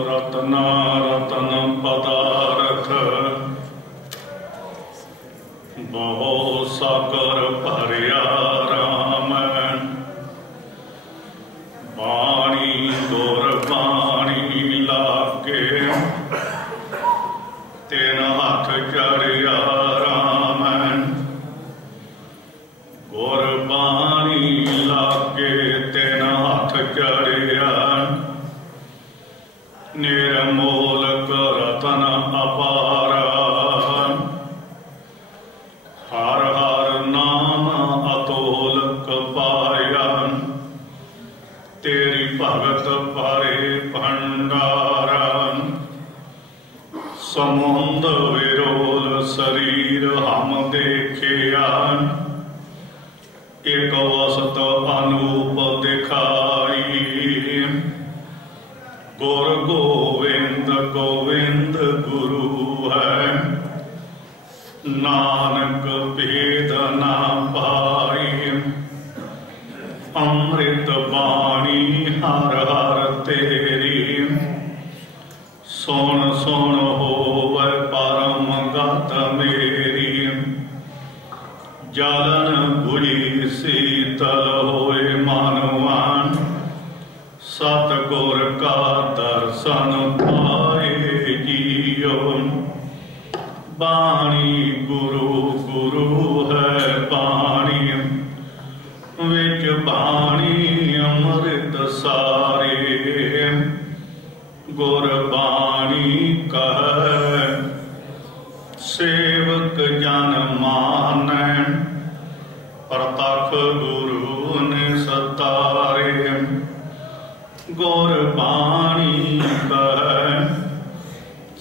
रतना रतन पदारथ बहु सागर भरिया राम। बाणी गुर बाणी लागे तेन हाथ चढ़िया राम। गुर बाणी लागे तेन हाथ चढ़िया। निर्मोलक रतन अपार हर हर नाम अतोलक पाया। तेरी भगत भरे भंडार। समुंद विरोल शरीर हम देखिया। एक वसत अनूप दिखाई। गुर गोविंद गोविंद गुरु है। नानक भेद ना पाई। अमृत बाणी हर हर तेरी। सुन सुन होवै परम गत मेरी। जलन बुझी शीतल होए मानवान। सतगुर का दर्शन पाए जियो। बाणी गुरु गुरु है बाणी। विच बाणी अमृत सारे। गुर बाणी कह सेवक जन मानै। प्रतख गुरु ने सतारे। गुर बाणी कह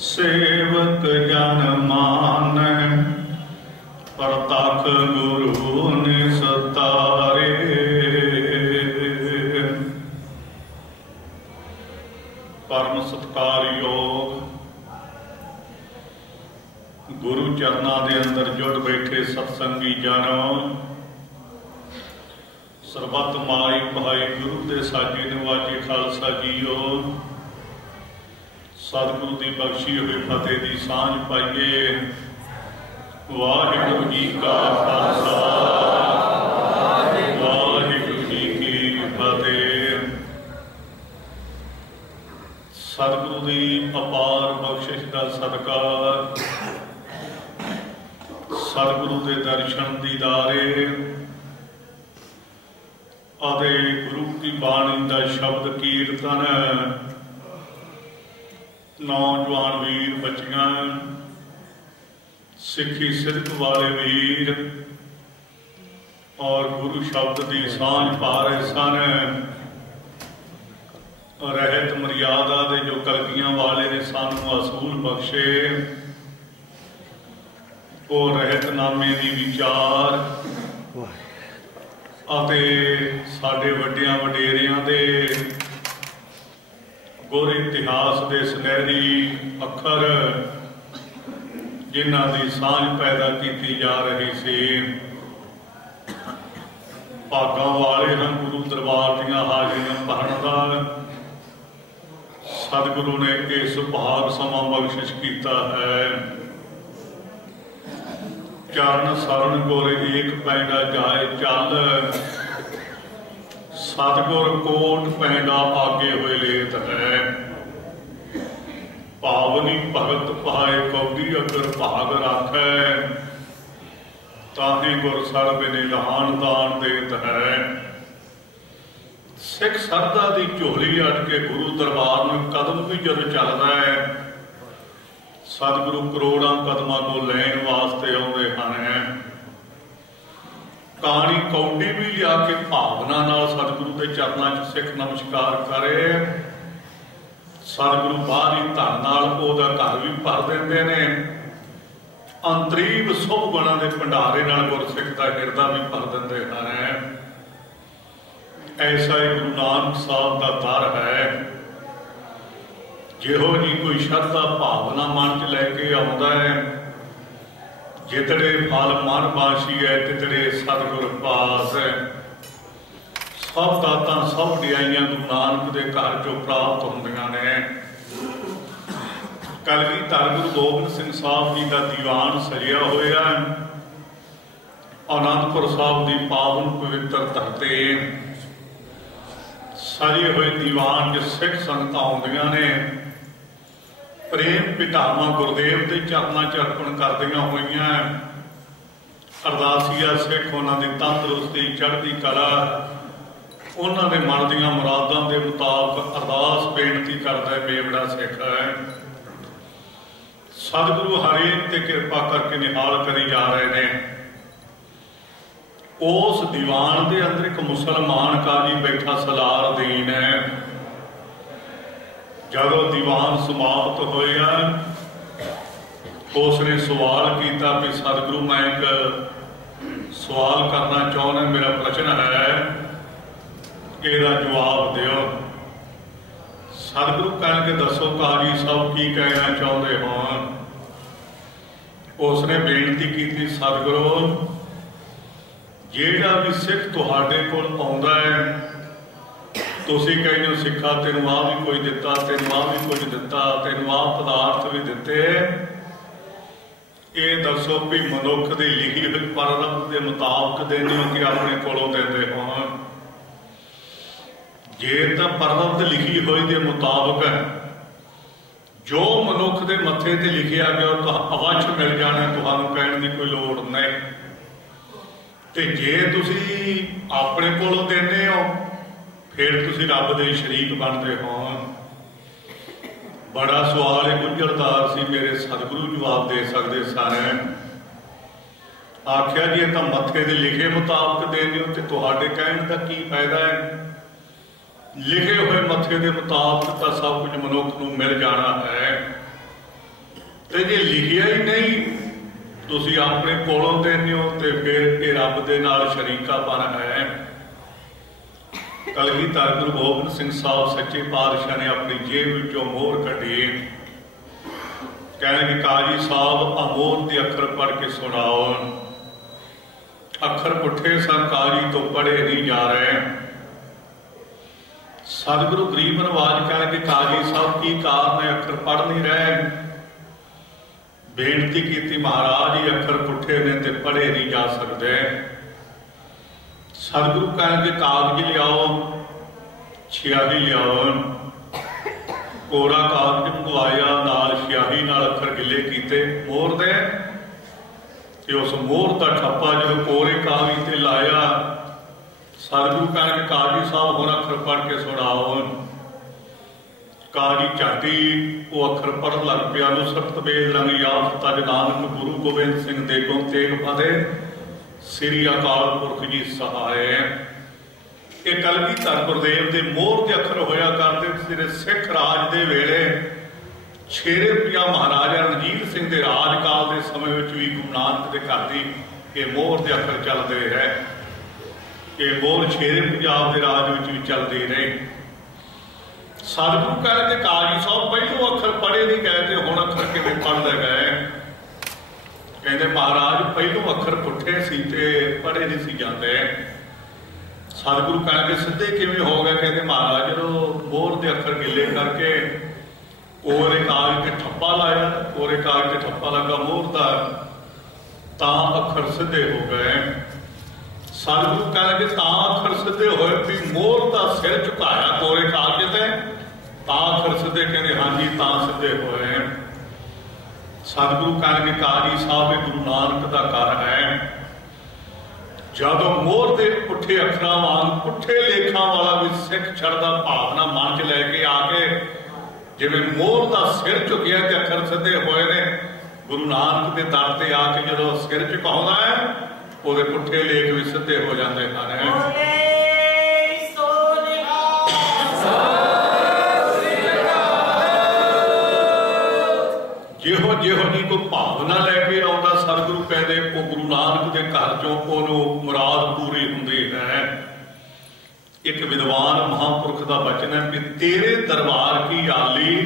सेवक जन मानै। प्रतख गुरु ने सतारे। परम सत्कारयोग गुरु चरना दे अंदर जुट बैठे सत्संगी जनो। सरबत माई भाई गुरु दे साजे नवाजे खालसा जीओ। सतगुरु की बख्शी हुई फतेह की सांझ पाइए। वाहिगुरु जी का खालसा वाहिगुरु जी की फतेह। सतगुरु की अपार बख्शिश का सदका सतगुरु के दर्शन दीदारे अते गुरु की बाणी का शब्द कीर्तन। नौजवान वीर बच्चियां सिखी सिद्ध वाले वीर और गुरु शब्द की सांझ पा रहे सन। रहत मर्यादा दे जो कलगियां वाले ने सानू असूल बख्शे। वो रहतनामे की विचार ਅਤੇ ਸਾਡੇ ਵੱਡਿਆਂ ਵਡੇਰਿਆਂ ਦੇ ਗੁਰ ਇਤਿਹਾਸ ਦੇ ਸੁਨਹਿਰੀ ਅੱਖਰ ਜਿਨ੍ਹਾਂ ਦੀ ਸਾਂਝ ਪੈਦਾ ਕੀਤੀ ਜਾ ਰਹੀ ਸੀ। ਭਾਗਾਂ ਵਾਲੇ ਹਨ ਗੁਰੂ ਦਰਬਾਰ ਦੀਆਂ ਹਾਜ਼ਰੀਆਂ ਭਰਨ ਦਾ। ਸਤਿਗੁਰੂ ਨੇ ਇਹ ਸੁਭਾਗ ਸਮਾਂ ਬਖਸ਼ਿਸ਼ ਕੀਤਾ ਹੈ। चरण सरन गुर एक पैंडा जाए चल। सतगुर कोट पैंडा आगे हुए लेत है। पावनी भगत पाए कौडी अगर भाग राखै। ताहि गुर सरब निधान दान देत है। सिख सरदा दी झोली अट के गुरु दरबार में कदम भी जद चलता है। सतगुरु करोड़ों कदमों को लैन वास्ते आते हैं। कहानी कौडी भी लिया के भावना नाल सतगुरु के चरणों च सिख नमस्कार करे। सतगुरु बाहर ही धन नाल ओहदा घर भी भर देंदे ने। अंतरीब शुभ गुणां दे भंडारे नाल गुरसिख दा हिरदा भी भर देंदे हैं। ऐसा ही गुरु नानक साहब का दर है। ਜਿਹੋ ਜੀ ਕੋਈ ਸ਼ਰਧਾ ਭਾਵਨਾ ਮਨ ਚ ਲੈ ਕੇ ਆਉਂਦਾ ਹੈ, ਜਿਤੜੇ ਫਲ ਮਨ ਬਾਸ਼ੀ ਹੈ ਤਿਤੜੇ ਸਤਿਗੁਰ ਪਾਸ ਹੈ। ਸਭ ਦਾਤਾਂ ਸਭ ਵਡਿਆਈਆਂ ਗੁਰੂ ਨਾਨਕ ਦੇ ਘਰ ਚੋਂ ਪ੍ਰਾਪਤ ਹੁੰਦੀਆਂ ਨੇ। ਕਲਗੀਧਰ ਗੁਰੂ ਗੋਬਿੰਦ ਸਿੰਘ ਸਾਹਿਬ ਜੀ ਦਾ ਦੀਵਾਨ ਸਜਿਆ ਹੋਇਆ ਆਨੰਦਪੁਰ ਸਾਹਿਬ ਦੀ ਪਾਵਨ ਪਵਿੱਤਰ ਧਰਤੀ। ਸਜੇ ਹੋਏ ਦੀਵਾਨ 'ਚ ਸਿੱਖ ਸੰਗਤਾਂ ਆਉਂਦੀਆਂ ਨੇ, ਪ੍ਰੇਮ ਪਿਤਾਮਾ ਗੁਰਦੇਵ ਦੇ ਚਰਨਾਂ 'ਚ ਅਰਪਣ ਕਰਦੀਆਂ ਹੋਈਆਂ। ਅਰਦਾਸੀਆ ਸਿੱਖ ਉਹਨਾਂ ਦੀ ਤੰਦਰੁਸਤੀ ਚੜ੍ਹਦੀ ਕਲਾ, ਉਹਨਾਂ ਦੇ ਮਨ ਦੀਆਂ ਮੁਰਾਦਾਂ ਦੇ ਮੁਤਾਬਕ ਅਰਦਾਸ ਬੇਨਤੀ ਕਰਦਾ ਮੇਵੜਾ ਸਿੱਖ ਹੈ। ਸਤਿਗੁਰੂ ਹਰੇਕ ਤੇ ਕਿਰਪਾ ਕਰਕੇ ਨਿਹਾਲ ਕਰੀ ਜਾ ਰਹੇ ਨੇ। ਉਸ ਦੀਵਾਨ ਦੇ ਅੰਦਰ ਇੱਕ ਮੁਸਲਮਾਨ ਕਾਜੀ ਬੈਠਾ ਸਲਾਰਦੀਨ ਹੈ। ਜਦੋਂ ਦੀਵਾਨ ਸਮਾਪਤ ਹੋਇਆ, ਉਸਨੇ ਸਵਾਲ ਕੀਤਾ ਵੀ ਸਤਿਗੁਰੂ ਮੈਂ ਇੱਕ ਸਵਾਲ ਕਰਨਾ ਚਾਹੁੰਦਾ, ਮੇਰਾ ਪ੍ਰਸ਼ਨ ਹੈ, ਇਹਦਾ ਜਵਾਬ ਦਿਓ। ਸਤਿਗੁਰੂ ਕਹਿਣਗੇ ਦੱਸੋ ਕਾਜੀ ਸਾਹਿਬ ਕੀ ਕਹਿਣਾ ਚਾਹੁੰਦੇ ਹੋ। ਉਸਨੇ ਬੇਨਤੀ ਕੀਤੀ ਸਤਿਗੁਰੂ ਜਿਹੜਾ ਵੀ ਸਿੱਖ ਤੁਹਾਡੇ ਕੋਲ ਆਉਂਦਾ ਹੈ, ਤੁਸੀਂ ਕਹਿੰਦੇ ਹੋ ਸਿੱਖਾ ਤੈਨੂੰ ਆਹ ਵੀ ਕੁਝ ਦਿੱਤਾ, ਤੈਨੂੰ ਆਹ ਵੀ ਕੁਝ ਦਿੱਤਾ, ਤੈਨੂੰ ਆਹ ਪਦਾਰਥ ਵੀ ਦਿੱਤੇ, ਇਹ ਦੱਸੋ ਵੀ ਮਨੁੱਖ ਦੀ ਲਿਖੀ ਹੋਈ ਪਰਮ ਦੇ ਮੁਤਾਬਕ ਦੇਂਦੇ ਹੋ ਕਿ ਆਪਣੇ ਕੋਲੋਂ ਦਿੰਦੇ ਹੋ। ਜੇ ਤਾਂ ਪਰਮ ਲਿਖੀ ਹੋਈ ਦੇ ਮੁਤਾਬਕ ਜੋ ਮਨੁੱਖ ਦੇ ਮੱਥੇ ਤੇ ਲਿਖਿਆ ਗਿਆ ਤਾਂ ਅਵੱਛ ਮਿਲ ਜਾਣਾ, ਤੁਹਾਨੂੰ ਕਹਿਣ ਦੀ ਕੋਈ ਲੋੜ ਨਹੀਂ। ਤੇ ਜੇ ਤੁਸੀਂ ਆਪਣੇ ਕੋਲੋਂ ਦਿੰਦੇ ਹੋ ਫਿਰ ਤੁਸੀਂ ਰੱਬ ਦੇ ਸ਼ਰੀਕ ਬਣਦੇ ਹੋ। ਬੜਾ ਸਵਾਲ ਗੁੰਝਲਦਾਰ ਸੀ, ਮੇਰੇ ਸਤਿਗੁਰੂ ਜਵਾਬ ਦੇ ਸਕਦੇ ਸਾਰੇ। ਆਖਿਆ ਜੀ ਇਹ ਤਾਂ ਮੱਥੇ ਦੇ ਲਿਖੇ ਮੁਤਾਬਕ ਦਿੰਦੇ ਹੋ ਤੇ ਤੁਹਾਡੇ ਕਹਿਣ ਦਾ ਕੀ ਫਾਇਦਾ ਹੈ। ਲਿਖੇ ਹੋਏ ਮੱਥੇ ਦੇ ਮੁਤਾਬਕ ਤਾਂ ਸਭ ਕੁਝ ਮਨੁੱਖ ਨੂੰ ਮਿਲ ਜਾਣਾ ਹੈ, ਤੇ ਜੇ ਲਿਖਿਆ ਹੀ ਨਹੀਂ ਤੁਸੀਂ ਆਪਣੇ ਕੋਲੋਂ ਦਿੰਦੇ ਹੋ ਤੇ ਫਿਰ ਇਹ ਰੱਬ ਦੇ ਨਾਲ ਸ਼ਰੀਕਾਪਨ ਹੈ। ਕਲਗੀਧਰ ਗੁਰੂ ਗੋਬਿੰਦ ਸਿੰਘ ਸਾਹਿਬ ਸੱਚੇ ਪਾਤਸ਼ਾਹ ਨੇ ਆਪਣੀ ਜੇਬ ਵਿੱਚੋਂ ਮੋਹਰ ਕੱਢੀ, ਕਹਿੰਦੇ ਕਾਜੀ ਸਾਹਿਬ ਆ ਮੋਹਰ ਦੇ ਅੱਖਰ ਪੜ੍ਹ ਕੇ ਸੁਣਾਓ। ਅੱਖਰ ਪੁੱਠੇ ਸਨ, ਕਾਜੀ ਤੋਂ ਪੜ੍ਹੇ ਨਹੀਂ ਜਾ ਰਹੇ। ਸਤਿਗੁਰੂ ਗਰੀਬ ਨਵਾਜ ਕਹਿੰਦੇ ਕਾਜੀ ਸਾਹਿਬ ਕੀ ਕਾਰਨ ਹੈ ਅੱਖਰ ਪੜ੍ਹ ਨਹੀਂ ਰਹੇ। ਬੇਨਤੀ ਕੀਤੀ ਮਹਾਰਾਜ ਇਹ ਅੱਖਰ ਪੁੱਠੇ ਨੇ ਤੇ ਪੜ੍ਹੇ ਨਹੀਂ ਜਾ ਸਕਦੇ। ਸਤਿਗੁਰੂ ਕਹਿੰਦੇ ਕਾਗਜ਼ ਲਿਆਓ, ਸਿਆਹੀ ਲਿਆਓ। ਕੋਰਾ ਕਾਗਜ਼ ਮੰਗਵਾਇਆ, ਨਾਲ ਸਿਆਹੀ ਨਾਲ ਅੱਖਰ ਗਿੱਲੇ ਕੀਤੇ ਮੋਹਰ ਦੇ, ਤੇ ਉਸ ਮੋਹਰ ਦਾ ਠੱਪਾ ਜਦੋਂ ਕੋਰੇ ਕਾਗਜ਼ ਤੇ ਲਾਇਆ, ਸਤਿਗੁਰੂ ਕਹਿੰਦੇ ਕਾਜੀ ਸਾਹਿਬ ਹੁਣ ਅੱਖਰ ਪੜ੍ਹ ਕੇ ਸੁਣਾਓ। ਕਾਜੀ ਝਾਟੀ ਉਹ ਅੱਖਰ ਪੜ੍ਹਨ ਲੱਗ ਪਿਆ। ਨੁਸਰਤ ਵੇਦ ਰੰਗ ਯਾਦ ਤਜ ਨਾਨਕ ਗੁਰੂ ਗੋਬਿੰਦ ਸਿੰਘ ਦੇ ਗੁਣ ਤੇਗ ਫਤਿਹ, ਸ੍ਰੀ ਅਕਾਲ ਪੁਰਖ ਜੀ ਸਹਾਏ। ਇਹ ਕਲਗੀਧਰ ਗੁਰਦੇਵ ਦੇ ਮੋਹਰ ਦੇ ਅੱਖਰ ਹੋਇਆ ਕਰਦੇ ਜਿਹੜੇ ਸਿੱਖ ਰਾਜ ਦੇ ਵੇਲੇ ਛੇਰੇ ਪੰਜਾਬ ਮਹਾਰਾਜਾ ਰਣਜੀਤ ਸਿੰਘ ਦੇ ਰਾਜਕਾਲ ਦੇ ਸਮੇਂ ਵਿੱਚ ਵੀ ਗੁਰੂ ਨਾਨਕ ਦੇ ਘਰ ਦੀ ਇਹ ਮੋਹਰ ਦੇ ਅੱਖਰ ਚੱਲਦੇ ਰਹੇ। ਇਹ ਮੋਹਰ ਛੇਰੇ ਪੰਜਾਬ ਦੇ ਰਾਜ ਵਿੱਚ ਵੀ ਚੱਲਦੀ ਰਹੀ। ਸਤਿਗੁਰੂ ਕਹਿੰਦੇ ਕਾਜੀ ਸਾਹਿਬ ਪਹਿਲੋਂ ਅੱਖਰ ਪੜ੍ਹੇ ਨਹੀਂ ਗਏ ਤੇ ਹੁਣ ਅੱਖਰ ਕਿਵੇਂ ਪੜ੍ਹਦੇ ਗਏ। ਕਹਿੰਦੇ ਮਹਾਰਾਜ ਪਹਿਲੋਂ ਅੱਖਰ ਪੁੱਠੇ ਸੀ ਤੇ ਪੜ੍ਹੇ ਨਹੀਂ ਸੀ ਜਾਂਦੇ। ਸਤਿਗੁਰੂ ਕਹਿੰਦੇ ਸਿੱਧੇ ਕਿਵੇਂ ਹੋ ਗਏ। ਕਹਿੰਦੇ ਮਹਾਰਾਜ ਜਦੋਂ ਮੋਹਰ ਦੇ ਅੱਖਰ ਗਿੱਲੇ ਕਰਕੇ ਕੋਰੇ ਕਾਗਜ਼ ਤੇ ਠੱਪਾ ਲਾਇਆ, ਕੋਰੇ ਕਾਗਜ਼ ਤੇ ਠੱਪਾ ਲੱਗਾ ਮੋਹਰ ਦਾ, ਤਾਂ ਅੱਖਰ ਸਿੱਧੇ ਹੋ ਗਏ। ਸਤਿਗੁਰੂ ਕਹਿੰਦੇ ਤਾਂ ਅੱਖਰ ਸਿੱਧੇ ਹੋਏ ਵੀ ਮੋਹਰ ਦਾ ਸਿਰ ਝੁਕਾਇਆ ਕੋਰੇ ਕਾਗਜ਼ ਤੇ ਤਾਂ ਅੱਖਰ ਸਿੱਧੇ। ਕਹਿੰਦੇ ਹਾਂਜੀ ਤਾਂ ਸਿੱਧੇ ਹੋਏ। ਸਤਿਗੁਰੂ ਕਹਿੰਦੇ ਕਾਜੀ ਸਾਹਿਬ ਇਹ ਗੁਰੂ ਨਾਨਕ ਦਾ ਘਰ ਹੈ। ਜਦੋਂ ਮੋਹਰ ਦੇ ਪੁੱਠੇ ਅੱਖਰਾਂ ਵਾਂਗ ਪੁੱਠੇ ਲੇਖਾਂ ਵਾਲਾ ਵੀ ਸਿੱਖ ਛੱਡਦਾ ਭਾਵਨਾ ਮਨ 'ਚ ਲੈ ਕੇ ਆ ਕੇ, ਜਿਵੇਂ ਮੋਹਰ ਦਾ ਸਿਰ ਝੁਕਿਆ ਤੇ ਅੱਖਰ ਸਿੱਧੇ ਹੋਏ ਨੇ, ਗੁਰੂ ਨਾਨਕ ਦੇ ਦਰ ਤੇ ਆ ਕੇ ਜਦੋਂ ਸਿਰ ਝੁਕਾਉਂਦਾ ਹੈ ਉਹਦੇ ਪੁੱਠੇ ਲੇਖ ਵੀ ਸਿੱਧੇ ਹੋ ਜਾਂਦੇ ਹਨ। ਜਿਹੋ ਜੀ ਕੋਈ ਭਾਵਨਾ ਲੈ ਕੇ ਆਉਂਦਾ ਸਤਿਗੁਰੂ ਕਹਿੰਦੇ ਉਹ ਗੁਰੂ ਨਾਨਕ ਦੇ ਘਰ ਚੋਂ ਉਹਨੂੰ ਮੁਰਾਦ ਪੂਰੀ ਹੁੰਦੀ ਹੈ। ਇੱਕ ਵਿਦਵਾਨ ਮਹਾਂਪੁਰਖ ਦਾ ਬਚਨ ਹੈ ਕਿ ਤੇਰੇ ਦਰਬਾਰ ਕੀ ਆਲੀ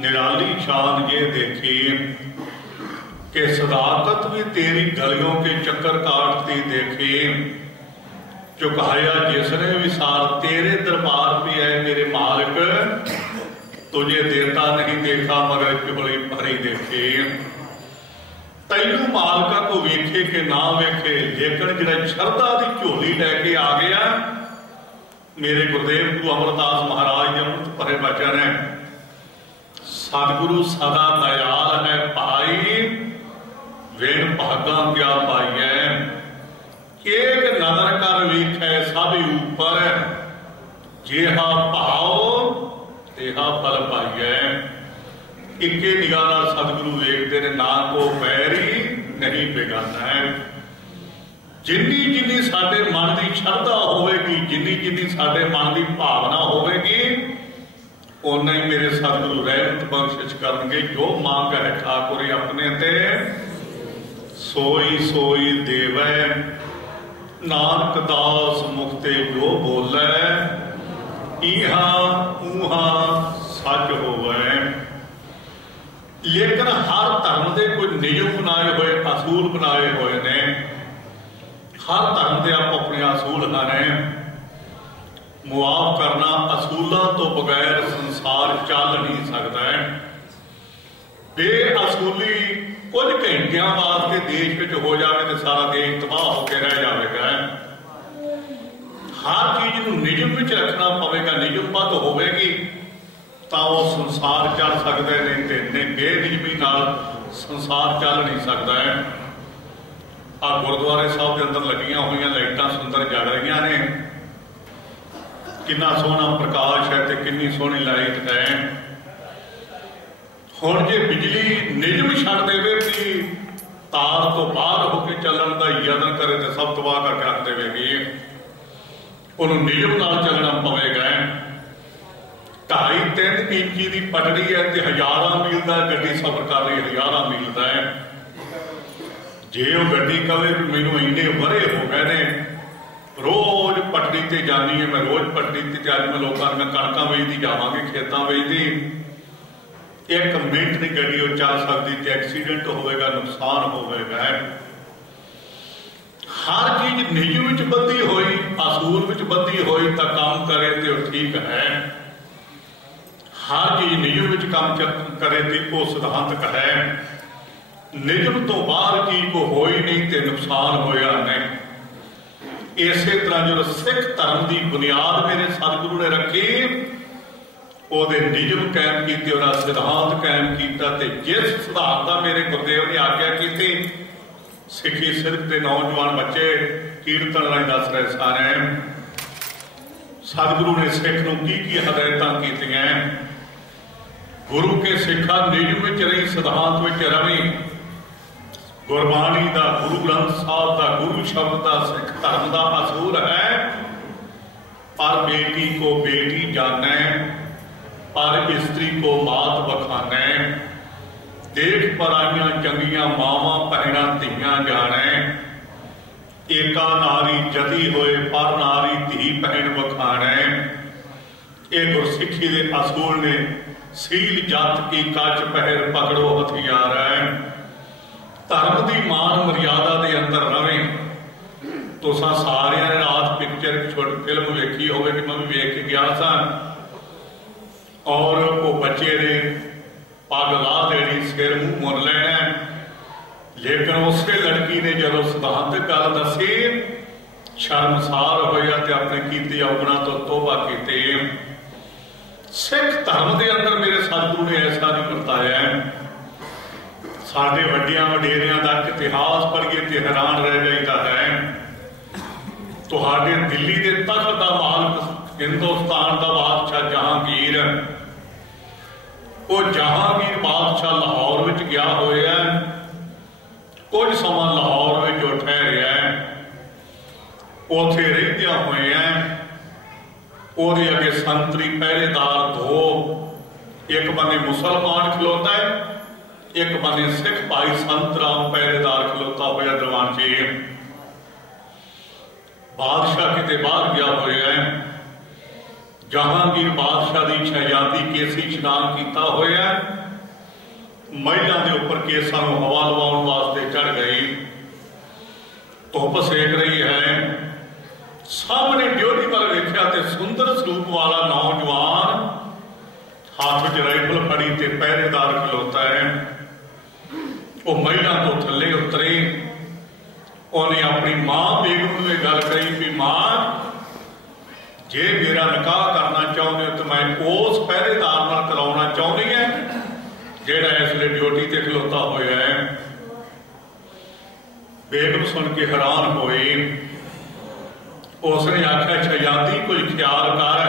निराली शान ये देखी कि सदाकत भी तेरी गलियों के चक्कर काटती देखी। चुकाया जिसने विसार तेरे दरबार पे है मेरे मालिक, तुझे देता नहीं देखा मगर चुगली भरी देखी। तैनू मालका को वेखे के ना वेखे, लेकिन जिहड़ा शरदा की झोली लैके आ गया मेरे गुरुदेव गुरु अमरदास महाराज के अमृत भरे वचन है, सतगुरु सदा दयाल है भाई, वेण भागा क्या पाई है। एक नजर कर वेखे सब ऊपर, जेहा भाव तेहा फल पाइए। इक्के निगाह नाल सतगुरु वेखते ने, ना को बैरी नहीं बेगाना है। जिन्नी जिन्नी साडे मन की श्रद्धा होवेगी, जिन्नी जिन्नी साडे मन की भावना होवेगी, उन्ना ही मेरे सतगुरु रहमत बख्शिश करनगे। जो मांग है ठाकुर अपने ते सोई सोई देवै, नानक दास मुक्ते जो बोलै, इहा ऊहा सच होवे। लेकिन हर धर्म के कोई नियम बनाए हुए, असूल बनाए हुए ने। हर धर्म के आप अपने असूल हैं। मुआफ करना असूलों तो बगैर संसार चल नहीं सकता है। बेअसूली कुछ घंटिया वास्ते देश में हो जाए तो सारा देश तबाह होकर रह जाएगा। हर चीज को नियम में रखना पवेगा, नियमबद्ध होगी तो वो संसार चल सकते हैं, नहीं बेनियमी नाल संसार चल नहीं सकता है। आ गुरुद्वारे साहब के अंदर लगियां हुई लाइटां सुंदर जग रही ने, कितना सोहना प्रकाश है तो कितनी सोहनी लाइट है। हुण जे बिजली नियम छड्ड देवे कि तार तो बाहर होकर चलण का यतन करे तो सब तबाह करके रख देगी। उन्होंने नियम नाल चलना पवेगा। 2.5-3 इंची की पटड़ी है तो हज़ारां मील का गड्डी सफर कर रही, हज़ारां मील का है। जे वो गड्डी कहे भी मैनू इन्ने वरे हो गए ने, रोज पटड़ी ते जानी है, मैं रोज पटड़ी ते अज मैं लोगों में कणकां वेचदी जावांगी, खेतां वेचदी, 1 मिनट की गड्डी वो चल सकती तो एक्सीडेंट होगा, नुकसान होगा। हर चीज नियम विच बधी हुई, असूल विच बधी हुई तो काम करे तो ठीक है। हर चीज नियम विच काम करे तो वो सिद्धांतक है। नियम तो बाहर चीज को हो ही नहीं तो नुकसान होया नहीं। इस तरह जो सिख धर्म की बुनियाद मेरे सतगुरु ने रखी, ਉਹਦੇ ਨਿਯਮ कायम किए, ਉਹਦਾ सिद्धांत कायम किया। जिस सिद्धांत का मेरे गुरुदेव ने आग्या की, सिखी सिर्फ के नौजवान बच्चे कीर्तन राय दस रहे सारे सतगुरु ने सिख नूं की हदायतां कीतियां। गुरु के सिखा नियम विच रही, सिद्धांत विच रवी। गुरबाणी का, गुरु ग्रंथ साहब का, गुरु शब्द का सिख धर्म का असूल है। पर बेटी को बेटी जाने, पर स्त्री को मात बखाने। देख पराइयां चंगियां मावां भैणां धीआं जाने। एका नारी जती होए पर नारी धी भैण बखाने। ये गुरसिखी के असूल ने। सील जत की कच पहर पकड़ो हथियार है। धर्म की मान मर्यादा के अंदर रवे। तुसां सारियां ने रात पिक्चर छोटी फिल्म वेखी होगी, मैं भी वेख के गया सा। और वो बच्चे ने पग ला देनी, सिर मुंह मुन लेना। लेकिन उस लड़की ने जो सिद्धांत गल दसी, शर्मसार होया ते अपने कीते अवगुणा तो तोबा कीते। सिख धर्म के अंदर मेरे सतगुरु ने ऐसा नहीं बताया। साडे वड्डियां वडेरियां दा इतिहास पढ़िए तो हैरान रह जाइदा है। तुहाडे दिल्ली के तख्त का मालक, हिंदुस्तान का बादशाह जहांगीर, वो जहांगीर बादशाह लाहौर में गया होया। कुछ समा लाहौर में जो ठहरिया, उथे रहिंदियां होइया ਉਹਦੇ अगे संतरी पहरेदार 2, एक बने मुसलमान खलोता है, एक बने सिख भाई संत राम पहरेदार खलोता होया दरबार च। बादशाह किते बाहर गया होया, जहांगीर बादशाह की शहजादी केसी इशनान किया होया, महिला के उपर केसा को हवा लवाउण वास्ते चढ़ गई, धुप सेक रही है। सामने ड्योढ़ी वाल वेख्या ते सुंदर स्वरूप वाला नौजवान हाथ च राइफल फड़ी ते पहरेदार खलोता है। वो महिला तो थले उतरे, उन्हें अपनी मां बेगम ने गल कही कि मां जे मेरा निकाह करना चाहते हो तो मैं उस पहरेदार नाल कराउणा चाहुंदी है जिहड़ा इसलिए ड्यूटी ते खलोता होया है। बेगम सुन के हैरान होई, उसने आख्या शहजादी कोई ख्याल कर,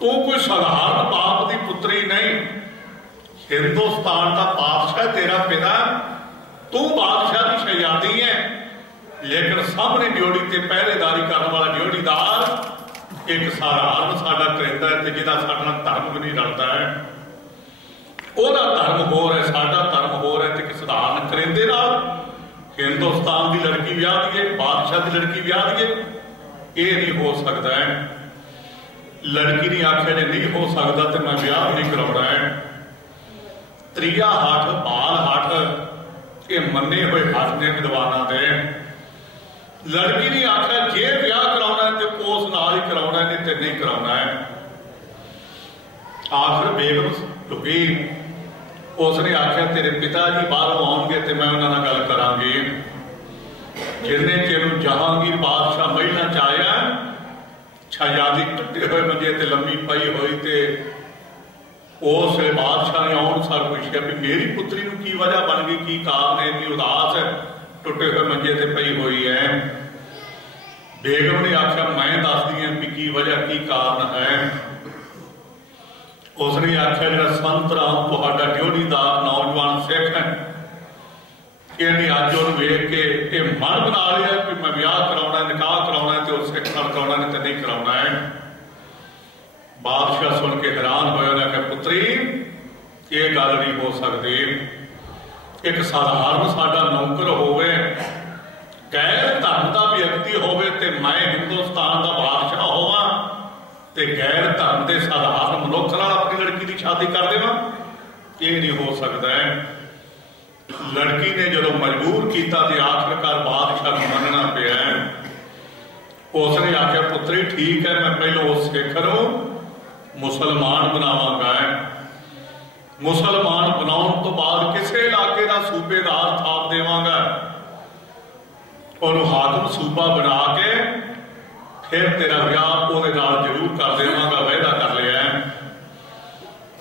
तू कोई साधारण बाप की पुत्री नहीं, हिंदुस्तान का बादशाह तेरा पिता, तू बादशाह की शहजादी है। लेकिन सामने ड्योढ़ी ते पहरेदारी करने वाला ड्योढ़ीदार एक साधारण साडा करिंदा है ते जिहदा साडे नाल धर्म भी नहीं रलदा है। ओहदा धर्म होर है, साडा धर्म होर है, ते कि साधारण करिंदे नाल हिंदुस्तान की लड़की ब्याह दीए, बादशाह की लड़की ब्याह दीए, ये नहीं हो सकता है। लड़की ने आख्या जे नहीं हो सकता तो मैं ब्याह नहीं कराउणा है। त्रीया हठ बाल हठ ये मन्ने हुए हठ ने विद्वानां दे। लड़की ने आख्या जे ब्याह कराउणा है तो उस नाल ही कराउणा है, नहीं तो नहीं कराउणा है। आखिर बेगम रुकी, उसने आख्या तेरे पिता जी बाहरों आउणगे तो मैं उन्हां नाल गल करांगी। जिन्ने चिर जहांगीर बादशाह महिला च आया, शहजादी टुटे हुए मंजे ते लम्मी पई हुई ते उस बादशाह ने आउण सार पुछया भी मेरी पुत्री नूं की वजह बन गई, की कारण है, इन्नी उदास है, टुटे हुए मंजे ते पई हुई है। बेगम ने आख्या मैं दसदी हां भी की वजह की कारण है। उसने आख्या जिहड़ा संत राम तुहाडा ड्योढ़ीदार नौजवान सिख है, इन्हें अज उन्हें वेख के ये मन बना लिया कि मैं ब्याह कराउणा, निकाह कराउणा है, तो सिख नाल कराउणा नहीं तो नहीं कराउणा है। बादशाह सुन के हैरान होया, उन्हें कहा पुत्री ये गल नहीं हो सकती, एक साधारण साडा नौकर होवे, गैर धर्म का व्यक्ति होवे ते मैं हिंदुस्तान का बादशाह होवां ते गैर धर्म के साधारण मनुख नाल अपनी लड़की की शादी कर देवां, ये नहीं हो सकता है। लड़की ने जो मजबूर किया तो आखिरकार बादशाह को मनना पिया। उसने आख्या पुत्री ठीक है, मैं पहले उस सिख नूं मुसलमान बनावांगा, मुसलमान बनाउण तो बाद किसी इलाके का सूबेदार थाप देवांगा, उन्होंने हाकम सूबा बना के फिर तेरा ब्याह उहदे नाल जरूर कर देवांगा, वायदा कर लिया।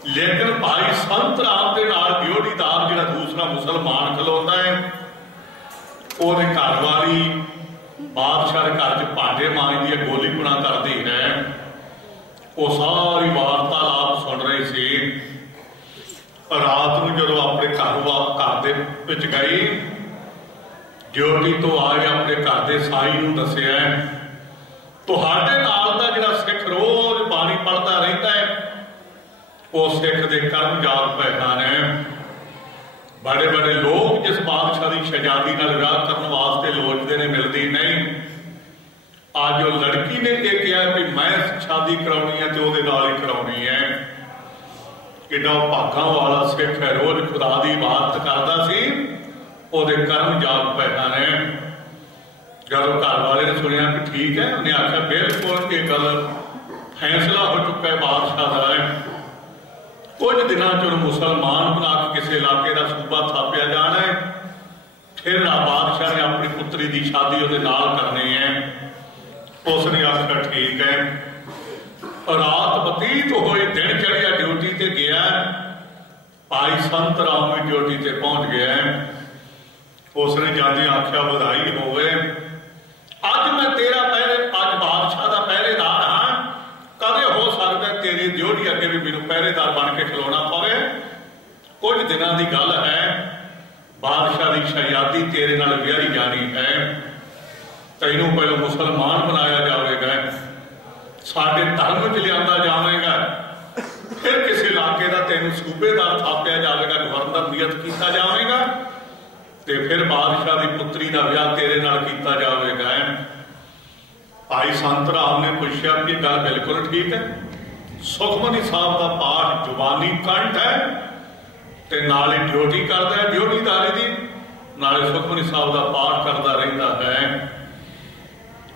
लेकिन भाई संत राम के नाल ड्योढ़ीदार जिहड़ा दूसरा मुसलमान खलोता है, उहदे घर वाली बादशाह के घर च भांडे मांजदी है, गोली गुणा करती है। वो सारी वार्तालाप सुन रही सी। रात में जो अपने घर दे गई, ड्योढ़ी तो आए अपने घर के साई नूं दस्सिया तुहाडे नाल दा जिहड़ा सिख रोज बाणी पढ़ता रहता है, वो सिख दे कर्म जाग पए ने। बड़े बड़े लोग जिस बादशाह की शहजादी नाल विआह करने वास्ते लोचते ने, मिलती नहीं। आज जो लड़की ने यह कहा कि मैं शादी कराउणी है तो उहदे नाल ही कराउणी है। किड्डा भागा वाला सिख है, रोज खुदा की इबादत करता सी, उहदे कर्म जाग पए ने। जब घर वाले ने सुनिया कि ठीक है, उन्हें आख्या बिल्कुल ये गल फैसला हो चुका है बादशाह का, कुछ दिनों च मुसलमान बना के किसी इलाके का सूबा थापिया जाना है, फिर बादशाह ने अपनी पुत्री की शादी उहदे नाल करनी है। उसने आख्या ठीक है। रात बतीत हुई, दिन चढ़िया, ड्यूटी ते गया, भाई संत राम भी ड्यूटी ते पहुंच गया। उसने जाते आख्या बधाई होवे, अज मैं तेरा पहले, अज बादशाह का पहरेदार हाँ, कदे हो सकता है तेरी ड्योढ़ी अगे भी मैनूं पहरेदार बन के खलोना पवे। कुछ दिनों की गल है, बादशाह की शहजादी तेरे नाल विआही जानी है, तैनूं पहले मुसलमान बनाया जाएगा, साडे धर्म च लिया जाएगा, फिर किसी इलाके का तेनों सूबेदार थापिया जाएगा, गवर्नर नियत किया जाएगा, तो फिर बादशाह की पुत्री का विआह तेरे नाल किया जाएगा। भाई संत राम ने पूछा कि गल बिल्कुल ठीक है, सुखमनी साहब का पाठ जुबानी कंठ है ते नाले ड्यूटी करता है ड्यूटीदारी की, नाले सुखमनी साहब का पाठ करता रहता है।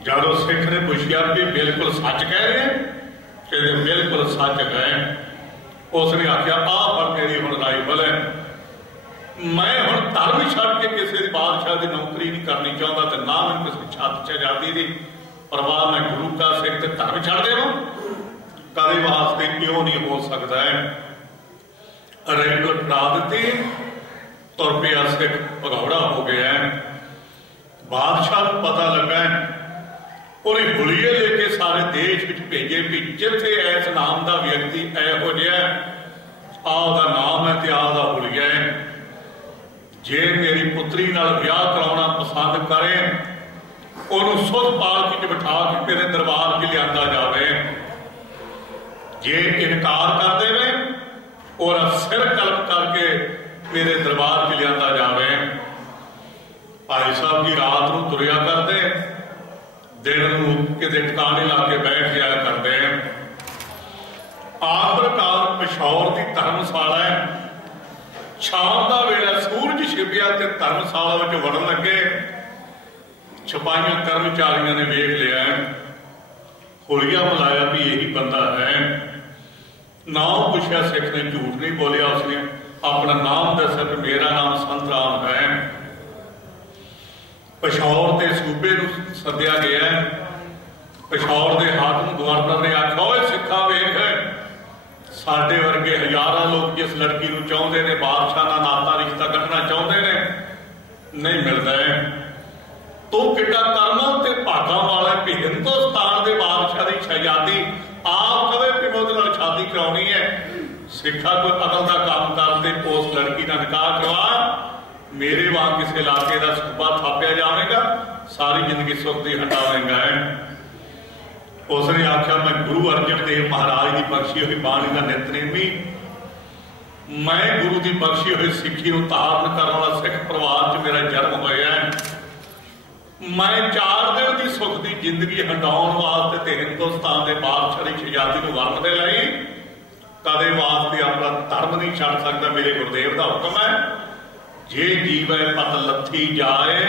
जब सिख ने पूछा कि बिल्कुल सच कह रहे हैं, कहते बिल्कुल सच है। उसने आख्या आ पर मेरी हुण राइफल है, मैं हुण धर्म छड्ड के किसी बादशाह की नौकरी नहीं करनी चाहता, तो ना मैं किसी छत च आजादी की परवाह, मैं गुरु का सिख ते धर्म छड्ड देवां, कदे वास्ते क्यों नहीं हो सकता है। राइफल फड़ा दी, तुर पिया सिख भगौड़ा हो गया है। बादशाह को पता लगा, उन्हें हुलिये लेके सारे देश में भेजे भी जिथे इस नाम का व्यक्ति इहो जिहा आदा नाम है तो आदा हुलिया है, जे मेरी पुत्री नाल विआह कराउणा पसंद करे उन्होंने सुध पालकी च बिठा के मेरे दरबार च लिया जाए, जे इनकार कर देवे और सिर कलम करके मेरे दरबार च लिया जाए। भाई साहब जी रात को तुरिया करते, दिन किते ठिकाने ला के बैठ जाया करते हैं। आखिरकार पिशौर की धर्मशाला है, शाम का वेला सूरज छिपिया ते धर्मशाला में वड़न लगे, सिपाहियों कर्मचारियों ने वेख लिया, हुलिया बुलाया भी यही बंदा है। नाम पूछा, सिख ने झूठ नहीं बोलिया, उसने अपना नाम दसा कि मेरा नाम संत राम है। पिशौर के सूबे को सद्या गया, पिशौर के हाकम गवर्नर ने आख्या सिखा वेख, साडे वर्गे हजारां लोग जिस लड़की को चाहते हैं बादशाह का नाता रिश्ता कटना चाहते हैं, नहीं मिलता है। तू किड्डा कर्मा ते भागा वाला भी हिंदुस्तान के बादशाह की शहजादी आप कवे भी मैं उसदे नाल शादी कराउणी है, सिखा कोई अकल का काम करते उस लड़की का निकाह करवा, मेरे वांग किसी इलाके का सूबा थापिया जाएगा, सारी जिंदगी सुख दी हटावेगा है। उसने आख्या मैं गुरु अर्जन देव महाराज की बख्शी हुई बाणी का नितनेमी, मैं गुरु की बख्शी हुई सिक्खी को धारण करने वाला सिख परिवार च मेरा जन्म होया है। मैं 4 दिन की सुख की जिंदगी हटाने वास्ते ते हिंदुस्तान के बादशाह की शहजादी को वरन दे लई कदे वास्ते अपना धर्म नहीं छड़ सकता, मेरे गुरुदेव का हुक्म है, जे जीवै पत लथी जाए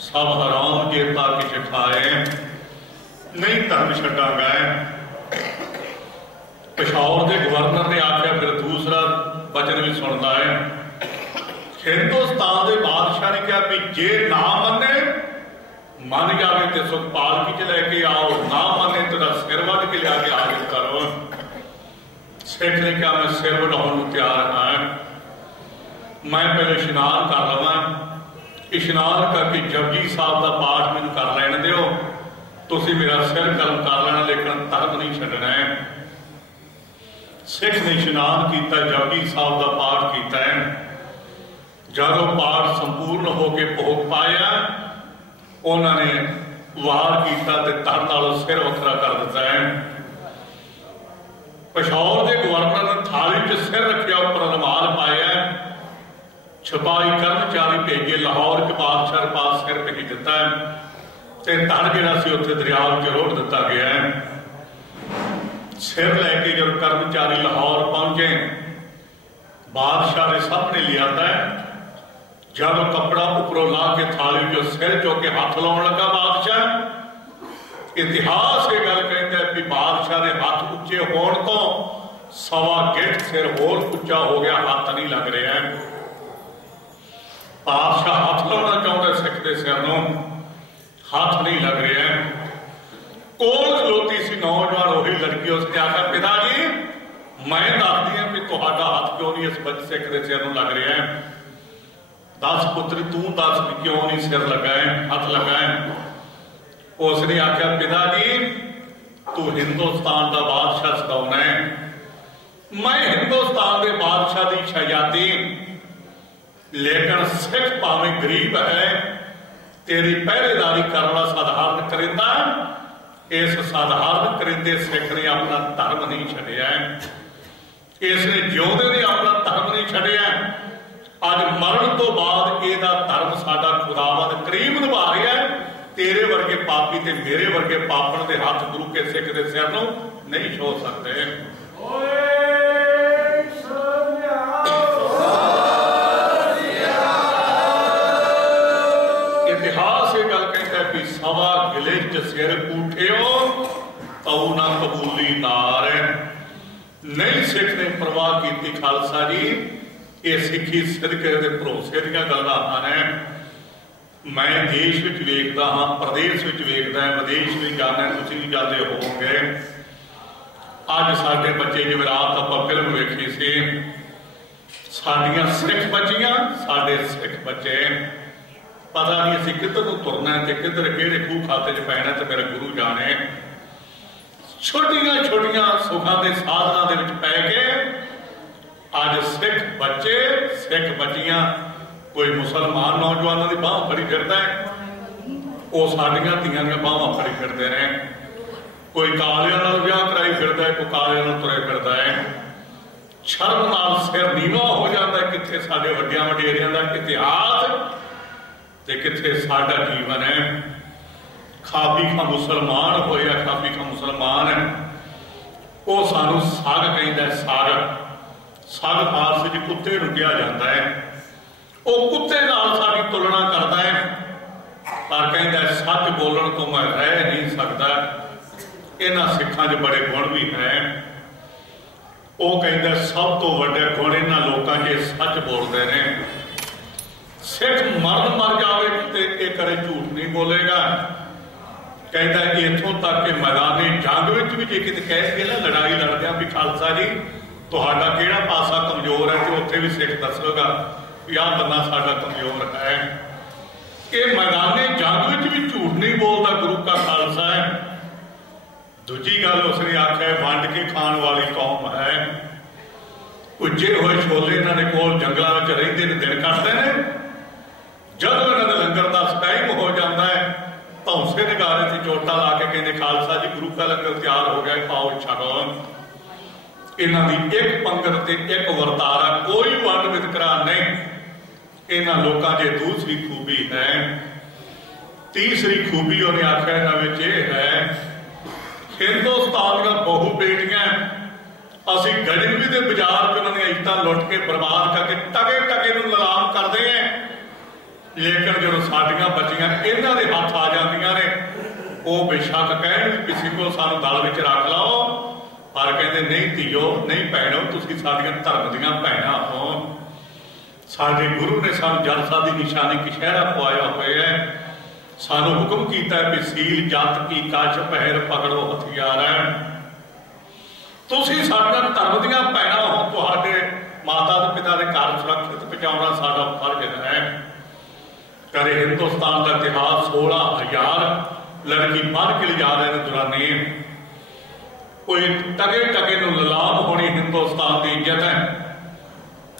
सब हराम जेता किछ खाए, नहीं धर्म छड्डांगा। पिशौर के गवर्नर ने आख्या फिर दूसरा वचन भी सुनता है, हिंदुस्तान के बादशाह ने कहा भी जे ना मने मन जाए तो सुख पालकी च लैके आओ, ना मने तो सिर वध के लिया के हाजिर करो। सिख ने कहा मैं सिर वढाउण नूं तैयार हाँ, मैं पहले इशनान कर लवां, इशनान करके जपजी साहब का पाठ मैनूं कर लैण दिओ, तुसीं मेरा सिर कलम कर लेना, लेकिन धर्म नहीं छड्डना है। सिख ने इशनान किया, जपजी साहब का पाठ किया है। जब पाठ संपूर्ण होके भोग पाया, उन्होंने वार किया ते धर नालों सिर वखरा कर दिता है। पिशौर के गवर्नर ने थाली च सिर रखिया, उपर रुमाल पाया, सिपाही कर्मचारी भेजे लाहौर के बादशाह के पास सिर भेज दिता है, ते धन जिहड़ा सी उत्थे दरिया च रोड़ दिता गया है। सिर लैके जब कर्मचारी लाहौर पहुंचे, बादशाह ने सामने लिया है, जब कपड़ा उपरों ला के थाली जो सिर चुक के हाथ लाउण लगा बादशाह, इतिहास ये गल कहता है कि बादशाह के हाथ उच्चे होने तो सवा गिठ सिर होर उच्चा हो गया, हाथ नहीं लग रहा है। बादशाह हाथ लाना चाहता सिख के सिर नूं, हाथ नहीं लग रहा है। कोल खलोती सी नौजवान वही लड़की, उसने आखा पिताजी मैं दसदी हां कि तुहाडा हाथ क्यों नहीं इस बच्चे सिख के सिर नूं लग रहा है, दस पुत्री तू दस भी क्यों नहीं सिर लगा है, हाथ लगा है। उसने आख्या पिताजी तू हिंदुस्तान का बादशाह सताउना है, मैं हिंदुस्तान के बादशाह की शहजादी, लेकिन सिख भावें गरीब है, तेरी पहरेदारी करने वाला साधारण करिंदा, इस साधारण करिंदे सिख ने अपना धर्म नहीं छड्डिया है, इसने जिउंदे ने अपना धर्म नहीं छड्डिया। अज मरण तो बाद यदा धर्म साडा खुदावंद करीब निभा रहा है, तेरे वर्गे पापी ते मेरे वर्गे पापण के हाथ गुरु के सिख के सिर नूं नहीं छो सकते। इतिहास ये गल कहता है कि सवा गिले च सिर उठियो तऊ ना कबूली नार। नहीं सिख ने परवाह की खालसा जी, ये सिखी सिदके दे भरोसे दीयां गल्लां हैं। मैं देश विच वेखदा हाँ, प्रदेश विच वेखदा है, विदेश भी जाना, तुसीं भी जाते होवोगे। अज साडे बच्चे जिवें रात आपां फिल्म वेखी सी, साडियां सिख बच्चियां साडे सिख बच्चे पता नहीं असीं किधर नूं तुरना है ते किधर किहड़े खूह खाते च पैना ते मेरा गुरु जाने। छोटियां छोटियां सुखां दे साधनां दे विच पै के अज सिख बच्चे सिख बच्चियां, कोई मुसलमान नौजवानों की बांह फड़ी फिरदा है, वो साडियां धीआं दीआं बांहां फड़ी फिरदे ने। कोई कालियां नाल विआह कराई फिरदा है, कोई कालियां नाल तुरे फिरदा है। शर्म नाल सिर नीवा हो जाता है। कित्थे साडे वड्डियां वडेरियां दा इतिहास ते कित्थे साडा जीवन है। खाबी खा मुसलमान होया, खाबी खा मुसलमान है, वो सानू सग कहंदा है। सग सग फारसी च कुत्ते नूं कहा जाता है। वो कुत्ते नाल साडी तुलना करता है, पर कहता है सच बोलण तो मैं रह नहीं सकता। इन्हां सिखां दे बड़े गुण भी है। वो कहता है सब तो वड्डे गुण इन्हां लोकां च सच बोलते हैं। सिख मर्द मर जावे ते ये करे झूठ नहीं बोलेगा। कहता है इत्थों तक कि मैदानी जंग विच भी जे किते कह के ना लड़ाई लड़दे भी खालसा जी तुहाडा किहड़ा पासा कमजोर है, तो उत्थे भी सिख दसेगा यह बंदा साडा कमजोर है। ये मैदानी जंग विच भी झूठ नहीं बोलता गुरु का खालसा है। दूजी गल उसने आख्या वंड के खाण वाली कौम है। उजे हुए छोले इन्होंने कोल जंगलों में रहिंदे ने, दिन कटते हैं। जब इन्होंने लंगर का टाइम हो जाता है, धौंसे नगारे से चोटा ला के कहते खालसा जी गुरु का लंगर तैयार हो गया, पाओ छको। इन्हों की एक पंगत ते एक वरतारा, कोई वंड वितकरा नहीं। इन्हों लोगों की दूसरी खूबी है। तीसरी खूबी उन्हें आख्या इन्होंने है हिंदुस्तान बहु बेटियां असी गजनवी के बाजार च उन्होंने इज्जत लुट के बर्बाद करके टके टके नीलाम करते हैं। लेकिन जो साडियां बच्चियां इन्हों के हाथ आ जांदियां ने, वो बेशक कहण भी किसी को सानू दल विच रख लो, पर कहते नहीं धीओ नहीं भैणो तुसीं साडियां धर्म दीयां भैणां हो। साडे गुरु ने सानू जलसा की निशानी कशहरा पवाया हुआ है। सानू हुक्म किया है भी सील जत की कछ पहर पकड़ो हथियार। तुसीं साडियां धर्म दीयां भैणां हो, तुहाडे माता पिता के घर सुरक्षित पहुंचाउणा साडा फर्ज है। करे हिंदुस्तान का इतिहास 16,000 लड़की बन के लिजा रहे हैं दुरानी। कोई टके टके नीलाम होनी हिंदुस्तान की इज्जत है।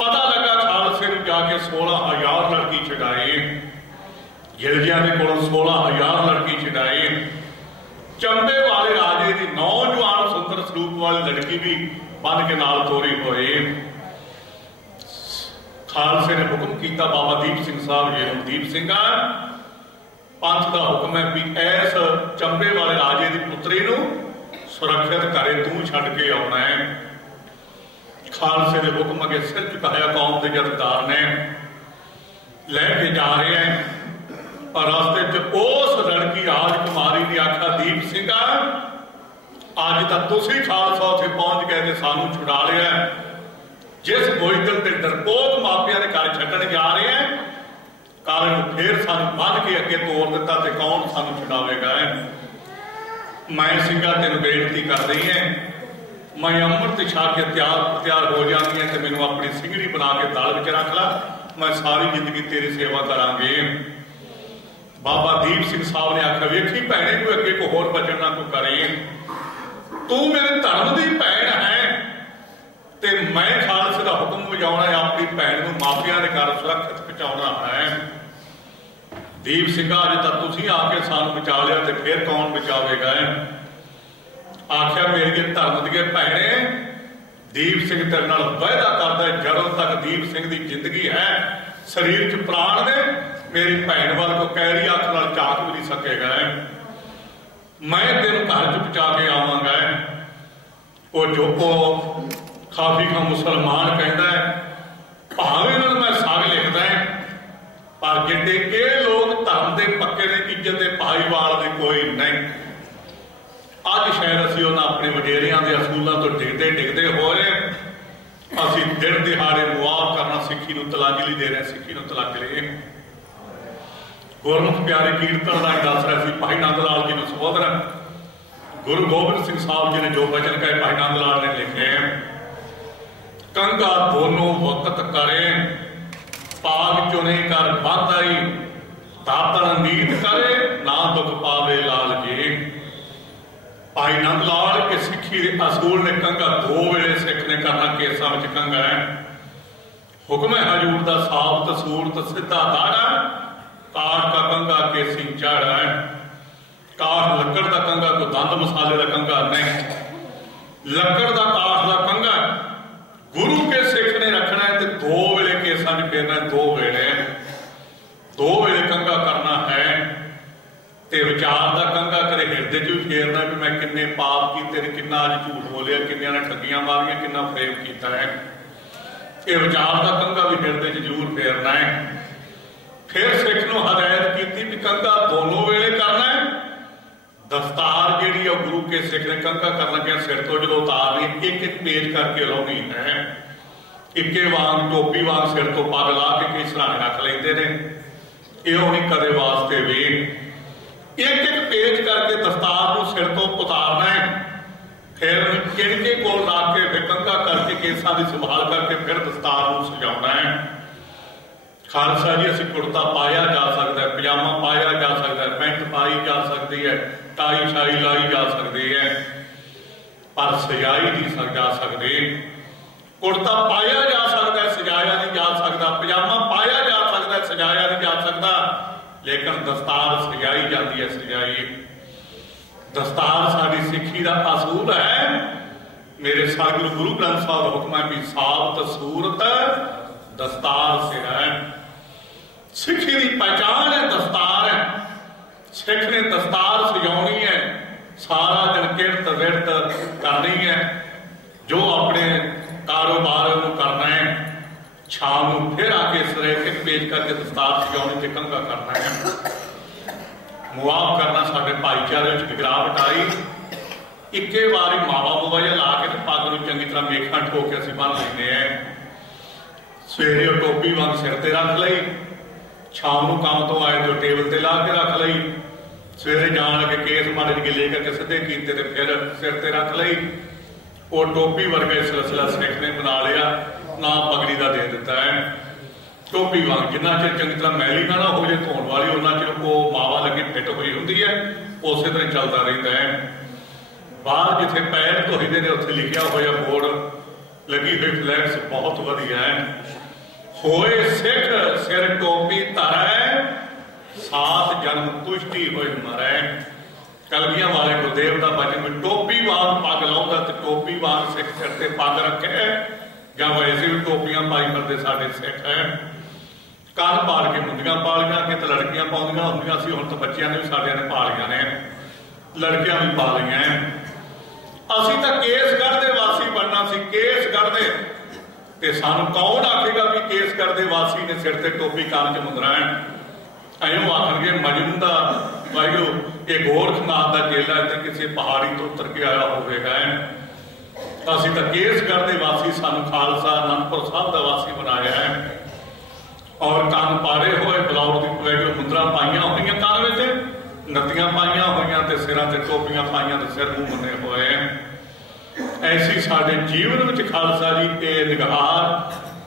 पता लगा खालसे नूं जाके 16,000 लड़की छड़ाई। गिलजियां दे कोलों 16,000 लड़की छड़ाई। चंबे वाले राजे की नौजवान सुंदर स्वरूप वाली लड़की भी बन के नाल तोरी होई। खालसे ने हुक्म किया बाबा दीप सिंह साहब जी नूं, दीप सिंह पंथ का हुक्म है भी इस चंबे वाले राजे की पुत्री नूं सुरक्षित करे तू छड़ के आना है। खालसे ने हुक्म अगे सिर झुकाया, कौम के जथेदार ने लैके जा रहे हैं। और रास्ते च उस लड़की राजकुमारी ने आख्या दीप सिंह अज तक तुसीं खालसा उत्थे पहुंच गए ते सानू छुड़ा लिया। जिस बोझल ते डरपोक मापिया ने घर छड्डण जा रहे हैं, कल नूं फिर सानू बन के अगे तोड़ दिता ते कौन सानू छुड़ावेगा। मैं सिंघा तेन बेनती कर रही है, मैं अमृत छा के तैयार हो जाती है तो मैनू अपनी सिंगड़ी बना के दल विच रख ला, मैं सारी जिंदगी तेरी सेवा करांगे। बाबा दीप सिंह साहब ने आख्या वेखी भैणे कोई अगे को होर बचन ना कोई करे, तू मेरे धर्म की भैन है ते मैं खालसे का हुक्म बजाउणा है, अपनी भैन नूं मापिया के घर सुरक्षित पहुंचाउणा है। दीप सिंह अजे तक तुसीं आके सानू बचा लिया तो फिर कौन बचावेगा। आख्या मेरी धर्म दी भैणे, दीप सिंह तेरे नाल वायदा करदा है जदों तक दीप सिंह की जिंदगी है, शरीर च प्राण ने मेरी भैन वाल को कैरी अख नाल झाक भी नहीं सकेगा, मैं तेन घर च पहुँचा के आवांगा। वो जो काफी का मुसलमान कहता है, भावे नाल मैं साग लिखदा है, पर जिहड़े ये लोग धर्म के पक्के ने, इज्जत के भाईवाल के कोई नहीं। अज शायद असीं उन्हां अपने वडेरियां के असूलों तो डिगदे डिगदे होए असीं दिन दिहाड़े मुआफ करना सिੱਖੀ ਨੂੰ तलांजलि दे रहे, सिੱਖੀ ਨੂੰ तलांजलि। गुरमुख प्यारे कीर्तन का दस रहा सी भाई नंद लाल जी ने संबोधन, गुरु गोबिंद सिंह साहब जी ने जो वचन कहे भाई नंद लाल ने लिखे, कंगा दोनों वक्त करे पाग चुने कर बाधाई, दातन नीत करे ना दुख पावे लाल जी। भाई नंद लाल के सिੱਖੀ के असूल ने कंगा दो वेले सिख ने करना केसा में कंगा है। हुक्म है हजूर का साबत सूरत सीधा दाड़ा, काठ का कंगा केसी झाड़ा है। काठ लकड़ का कंगा कोई दंद मसाले का कंगा नहीं, लकड़ का काठ का कंगा गुरु के सिख ने रखना है। तो दो वेले केसा च फेरना, दो वेले कंगा करना है। ते विचार का कंगा करे हिरदे च भी फेरना भी मैं किन्ने पाप कीते, किन्ना अज झूठ बोलिया, किन्नियां ने ठगियां मारियां, किन्ना फेम किया है। ये विचार का कंगा भी हिरदे च जरूर फेरना है। फिर सिख नूं हदायत की भी कंगा दोनों वेले करना है। दस्तार जिहड़ी है गुरु के सिख ने कंगा कर लगे सिर तो जो उतारनी, एक एक पेज करके लाउणी है। इक्के वांग टोपी वांग सिर तो पग ला के कई सराहने रख लेंदे ने, इहो नहीं कदे वास्ते भी एक एक पेज करके दस्तार नूं सिर तो उतारना है। फिर किणके कोल रख के फिर कंगा करके केसां की संभाल करके फिर दस्तार नूं सजाउणा है। खालसा जी असीं कुर्ता पाया जा सकता है, पजामा पाया जा सकता है, पैंट पाई जा सकती है, टाई शाई लाई जा सकती है, पर सजाई नहीं जा सकती। कुर्ता पाया जा सकता है, सजाया नहीं जा सकता। पजामा पाया जा सकता है, सजाया नहीं जा सकता। लेकिन दस्तार सजाई जाती है, सजाई। दस्तार साडी सिੱਖੀ का असूल है। मेरे सतगुरु गुरु ग्रंथ साहब का हुक्म है भी साबत सूरत दस्तार से है। सिੱਖੀ की पहचान है दस्तार है। सिख ने दस्तार सजाउणी है, सारा दिन किरत विरत करनी है, जो अपने कारोबार को करना है। शाम को फिर आके सरे एक पेज करके दस्तार सजाउणी ते कंगा करना है। मुआफ करना साडे भाईचारे च गिरावट आई। इक्के बारी मावा मुवाजा ला के पग नूं चंगी तरह मेखा ठो के असीं बन लैंदे हैं। सवेरे टोपी वांग सिर ते रख लई, शाम को काम तो आए तो टेबल ते ला के रख लई। सवेरे जान लगे केस माड़े गिले करके सीधे कीते ते फिर सिर ते रख लई। वो टोपी वर्गे सिलसिला सिख ने बना लिया, नाम पगड़ी का दे दिता है। टोपी वांग जिन्ना चिर चंगी तरह मैली ना हो जाए धोण वाली, उन्ना चिर वो मावा लगी फिट हुई होंगी है, उस तरह चलता रहता है। बाहर जिथे पैर धोईदे ने उत्थे लिखिया होया बोर्ड लगी हुई फ्लैक्स बहुत वधिया है। होए सिख सिर टोपी धरै, साथ जन्म तुष्टि होए मरै। कलगियां वाले गुरुदेव का वचन में टोपी वांग पग लाउंदा ते टोपी वांग सिख सिर ते पग रखे, या वैसे भी टोपियां पाई फिरदे साडे सिख है। कंन पाल के मुंदियां पालियां, कि लड़कियां पाउंदियां हुंदियां सी, हुण तां बच्चियां ने भी साडियां ने पालियां ने, लड़कियां भी पा लईआं। असीं तां केसगढ़ दे वासी बनना सी, केसगढ़ दे, ते सानूं कौन आखेगा भी केसगढ़ दे वासी ने सिर ते टोपी कान च मुंदराण। ऐं आखणगे मजनू दा भाईओ ये गोरखनाथ दा चेला इत्थे किसी पहाड़ी तो उतर के आया होवेगा। असीं तां केसगढ़ दे वासी, सानूं खालसा आनंदपुर साहब दा वासी बनाया है। और कंन पाड़े होए, बलौर दी वैगो मुद्रा पाइयां होईयां कंन विच, नत्तियां पाइयां होईयां ते सिरां ते टोपियां पाइयां ते सिर मूंह बने होए। ऐसी साडे जीवन विच खालसा जी ये निगार,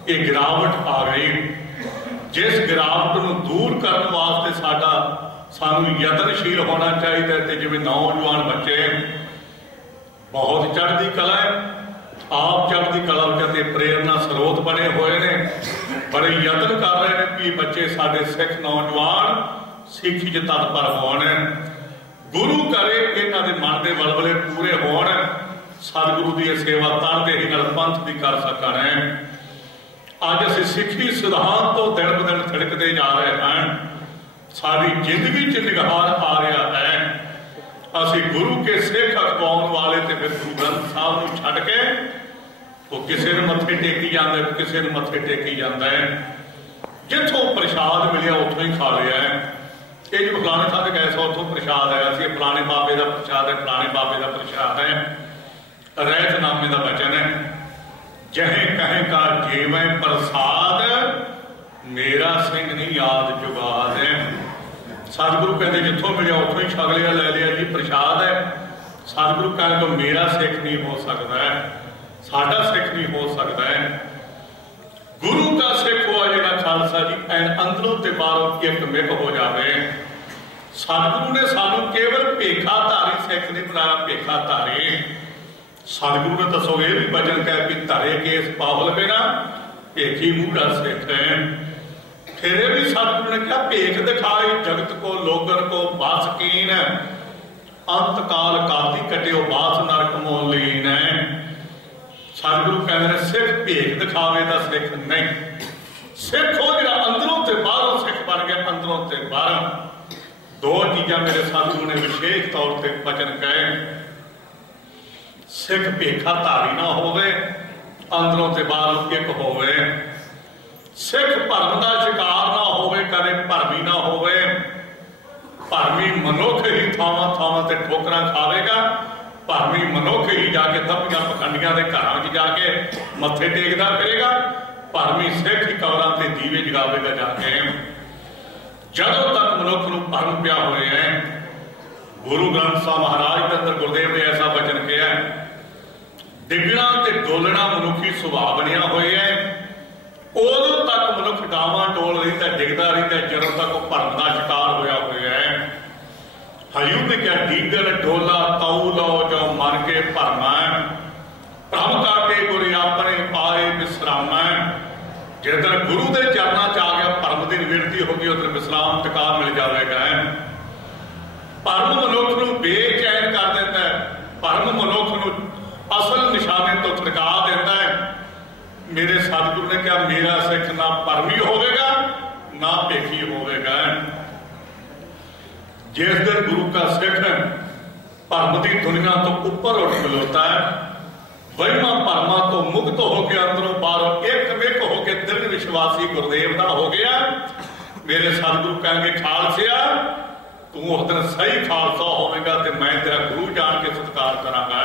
ये गिरावट आ गई। जिस गिरावट नूं दूर करने वास्ते साडा सानूं यतनशील होना चाहिए। ते जिवें नौजवान बच्चे बहुत चढ़ती कला है, आप चढ़ती कला के प्रेरणा स्रोत बने हुए ने, बड़े यत्न कर रहे हैं कि बच्चे साडे सिख नौजवान सिੱਖੀ च तत्पर होण, गुरु करे इन्हां दे मन दे वलवले पूरे होण, सतगुरु की सेवा तन ही पंथ भी कर सकण। अज असीं सिੱਖੀ सिद्धांत तो दिन ब दिन थिड़कते जा रहे हैं। सारी जिंदगी च निगहार आ रहा है। असी गुरु के सिख अखवाउण वाले तो फिर गुरु ग्रंथ साहब को छड्ड के वो किसी ने मत्थे टेकी जाता है, किसी ने मत्थे टेकी जाता है। जिथों प्रसाद मिलिया उतों ही खा लिया है। ये जो फलाने थाने गए सो उतों प्रसाद आया सी, फलाने बाबे का प्रसाद है, फलाने बाबे का प्रसाद है। रहतनामे का वचन है, जहे कहे का जीवें प्रसाद मेरा सिंह नहीं याद जुगाद है। सतगुरु कहते जिथों मिलिया उतों ही छक लिया, ले लिया जी प्रसाद है। सतगुरु कहने तो मेरा सिख नहीं हो सकता है, साडा सिख नहीं हो सकता है। गुरु का सिख हुआ जिहड़ा खालसा जी एन अंदरों ते बाहरों एक मिक हो जाए। सतगुरु ने सानू केवल भेखाधारी सिख नहीं बनाया, भेखाधारी सतगुरु ने दसो ये भी वचन कह कि धरे केस पावल बिना भेखी मूढ़ा सिख है। फिर भी सतगुरु ने कहा भेख दिखाई जगत को लोगन को बस कीन, अंत काल काती कटियो बास नरक मोह लीन है। सतगुरु कहते सिख भेख दिखावे का सिख नहीं, सिख हो जिहड़ा अंदरों ते बाहरों सिख बन गया, अंदरों ते बाहरों। दो चीज़ां मेरे सतगुरु ने विशेष तौर पर वचन कहे, सिख भेखाधारी ना होवे, अंदरों ते बाहरों एक होवे। सिख भरम का शिकार ना होवे, कदे भरमी ना होवे। भरमी मनुख ही थावां थावां ते ठोकरां खावेगा, भरमी मनुख ही जाके दबियां पखंडियां के घरों च जाके मत्थे टेकदा फिरेगा। भरमी सिख ही कबरां ते दीवे जगावेगा जाके। जदों तक मनुख नूं भरम पिया होए है, गुरु ग्रंथ साहब महाराज के अंदर गुरुदेव ने ऐसा वचन किया, डिगना ते डोलना मनुखी सुभाव बनिया होए है। उदों तक मनुख डावां डोल रहिंदा, डिगदा रहिंदा, जदों तक वो भरम का शिकार होया होया है। हयू ने क्या डीगल डोला ताऊ लो जो मन के भरमा, भ्रम करके गुरु अपने पाए विश्रामा। जिधर गुरु के चरणों च आ गया, भरम की निवृत्ति होगी, उधर विश्राम टिका मिल जाएगा। भरम मनुख नूं बेचैन कर देता है, भरम मनुख नूं असल निशाने तो छड़का देता है। मेरे सतगुरु ने कहा मेरा सिख ना भरमी होगा ना भेखी होगा। जिस दिन गुरु का सिख भरम की दुनिया तो ऊपर उठ खलोता है, वहिमा भरमा तो मुक्त होकर अंदरों बाहरों एक मिक होकर दृढ़ विश्वासी गुरुदेव का हो गया। मेरे सतगुरु कहेंगे खालसिया तू उस दिन सही खालसा होगा तो मैं तेरा गुरु जान के सत्कार करांगा,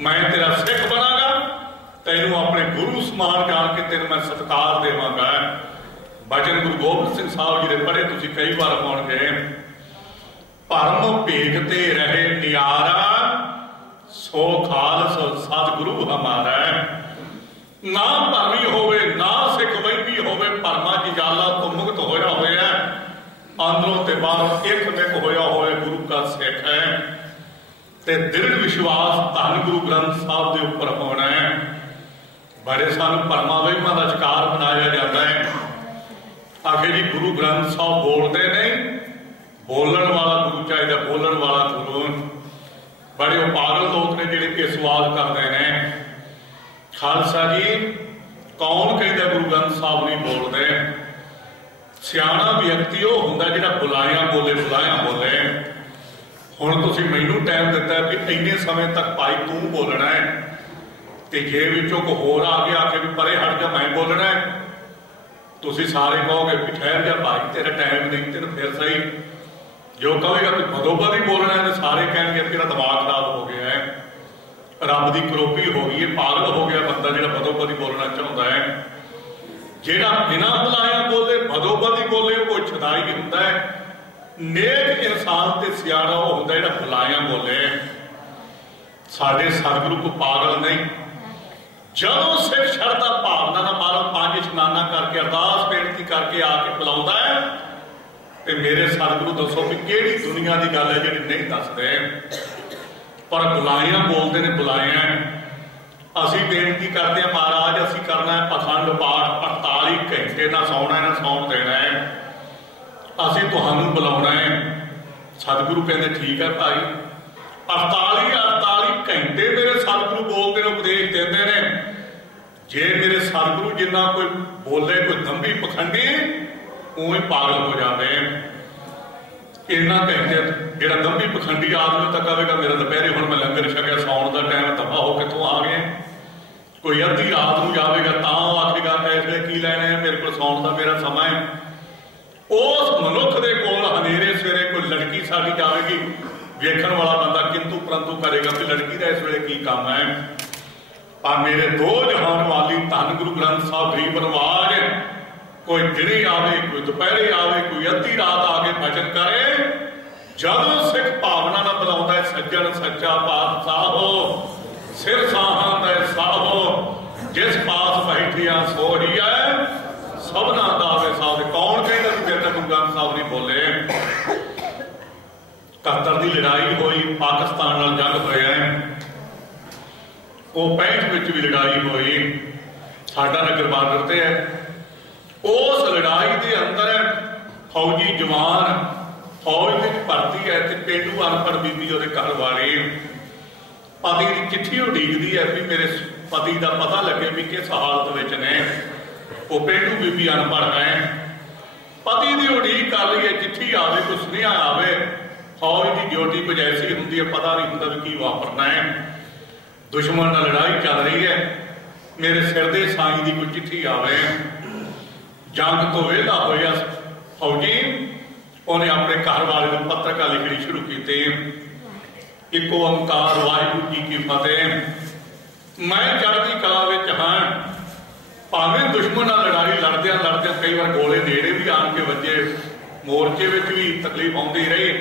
मैं तेरा सिख बनागा, तेनू अपने गुरु समान जान के तेन मैं सत्कार देवांगा। वचन गुरु गोबिंद सिंह साहब जी ने पढ़े, तुसीं कई बार होणगे। भरम भेखते रहे नियारा, सो खालस सतगुरु हमारा। ना भरमी होवे ना सिख वही होवे, भरमा जंजाला तो मुक्त होया होया, अंदरों ते बाहरों एक मिक होया होया गुरु का सिख है। ते दृढ़ विश्वास धन गुरु ग्रंथ साहब के उपर होना है। बड़े सानू भरमा वहिमां दा शिकार बनाया जाता है। आखिर जी गुरु ग्रंथ साहब बोलते नहीं, बोलन वाला गुरु चाहिए, बोलन वाला गुरु। बड़े पागल लोग ने जिहड़े ये सवाल करते हैं, खालसा जी कौन कहता गुरु ग्रंथ साहब नहीं बोलते? सियाणा व्यक्ति वो हुंदा जिहड़ा बुलाया बोले, बुलाया बोले। हुण तुसीं मैनूं टाइम दिता है कि इन्ने समय तक भाई तू बोलना है, तो जे विचों कोई होर आ गया आके भी परे हट जा मैं बोलना है, तुसीं सारे कहोगे भी ठहर जा भाई तेरा टाइम नहीं, तेन फिर सही। जो कहेगा कि बदोबद ही बोलना है तो सारे कहेंगे तेरा दिमाग खराब हो गया है, रब की करोपी हो गई है, पागल हो गया बंदा जो बदोबद ही बोलना चाहता है। जेड़ा बिना बुलाया बोले बदोबद ही बोले वो छदाई ही होंदा है। नेक इंसान ते सियाणा वो होंदा जेड़ा बुलाया बोले। साडे सतगुरु को पागल नहीं, जदों सिख शरधा भावना ना मारो पांच इशनाना करके अरदास बेनती करके आके बुलाउंदा है, ते मेरे सतगुरु दसो भी केड़ी दुनिया की गल है जिहड़ी नहीं दसदे, पर बुलाया बोलते ने बुलाया। असी बेनती करते हैं महाराज असी करना है अखंड पाठ 48 घंटे ना सौना है ना सौन देना है, असी तुहानू बुलाना है। सतगुरु कहते ठीक है भाई, 48 घंटे मेरे सतगुरु बोलते हैं, उपदेश देते हैं। जे मेरे सतगुरु जिन्ना कोई बोले कोई दंभी पखंडी उवें पागल हो जाते हैं। इन्ना कहते जो दंभी पखंडी आदमी तो कहेगा मेरा दोपहरे हुण मैं लंगर छकिया सौण का टाइम दफा हो कितों आ गए। कोई अद्धी रात में जाएगा तो आखेगा फैसले की लैने हैं, मेरे को सौण का मेरा समा है। उस मनुख के कोल हनेरे सवेरे कोई लड़की साड़ी जाएगी, वेखण वाला बंदा किंतु परंतु करेगा कि लड़की का इस वेले की काम है। पर मेरे दो जहान वाली धन गुरु ग्रंथ साहब गरीब नवाज कोई दिने आवे, कोई दोपहरे आवे, कोई अद्धी रात आके भजन करे, जब सिख भावना ना बुलाता है सज्जन सच्चा पातशाह हो, सिर साहां दे साहो, जिस पास बैठिया सो ही है, सबना दावे साहब। कौन कहता कि मेरे गुरु ग्रंथ साहब नहीं बोले। 71 की लड़ाई हुई, पाकिस्तान नाल जंग होया, वो 65 विच भी लड़ाई हुई, साडा नगर बार्डर ते है। उस लड़ाई के अंदर फौजी जवान फौज में भर्ती है तो पेंडू अनपढ़ बीबी और घर वाले पति की चिट्ठी उड़ीकती है भी मेरे पति का पता लगे भी किस हालत में ने। वो पेंडू बीबी अनपढ़ है, पति की उड़ीक कर रही है, चिट्ठी आवे कोई सुनिया आवे। फौज की ड्यूटी कुछ ऐसी होंगी है, पता नहीं होंगे भी की वापरना है। दुश्मन नाल लड़ाई चल रही है, मेरे सिर दे साईं की कोई चिट्ठी आवे। जंग तो वेला होया फौजी उन्हें अपने घर वाले को पत्रकार लिखनी शुरू की, एक ओंकार वाहिगुरू जी की फतेह। मैं चढ़ती कला विच हां, भावें दुश्मन नाल लड़ाई लड़दे लड़दे कई बार गोले नेड़े भी आन के वजे, मोर्चे में भी तकलीफ आती रही,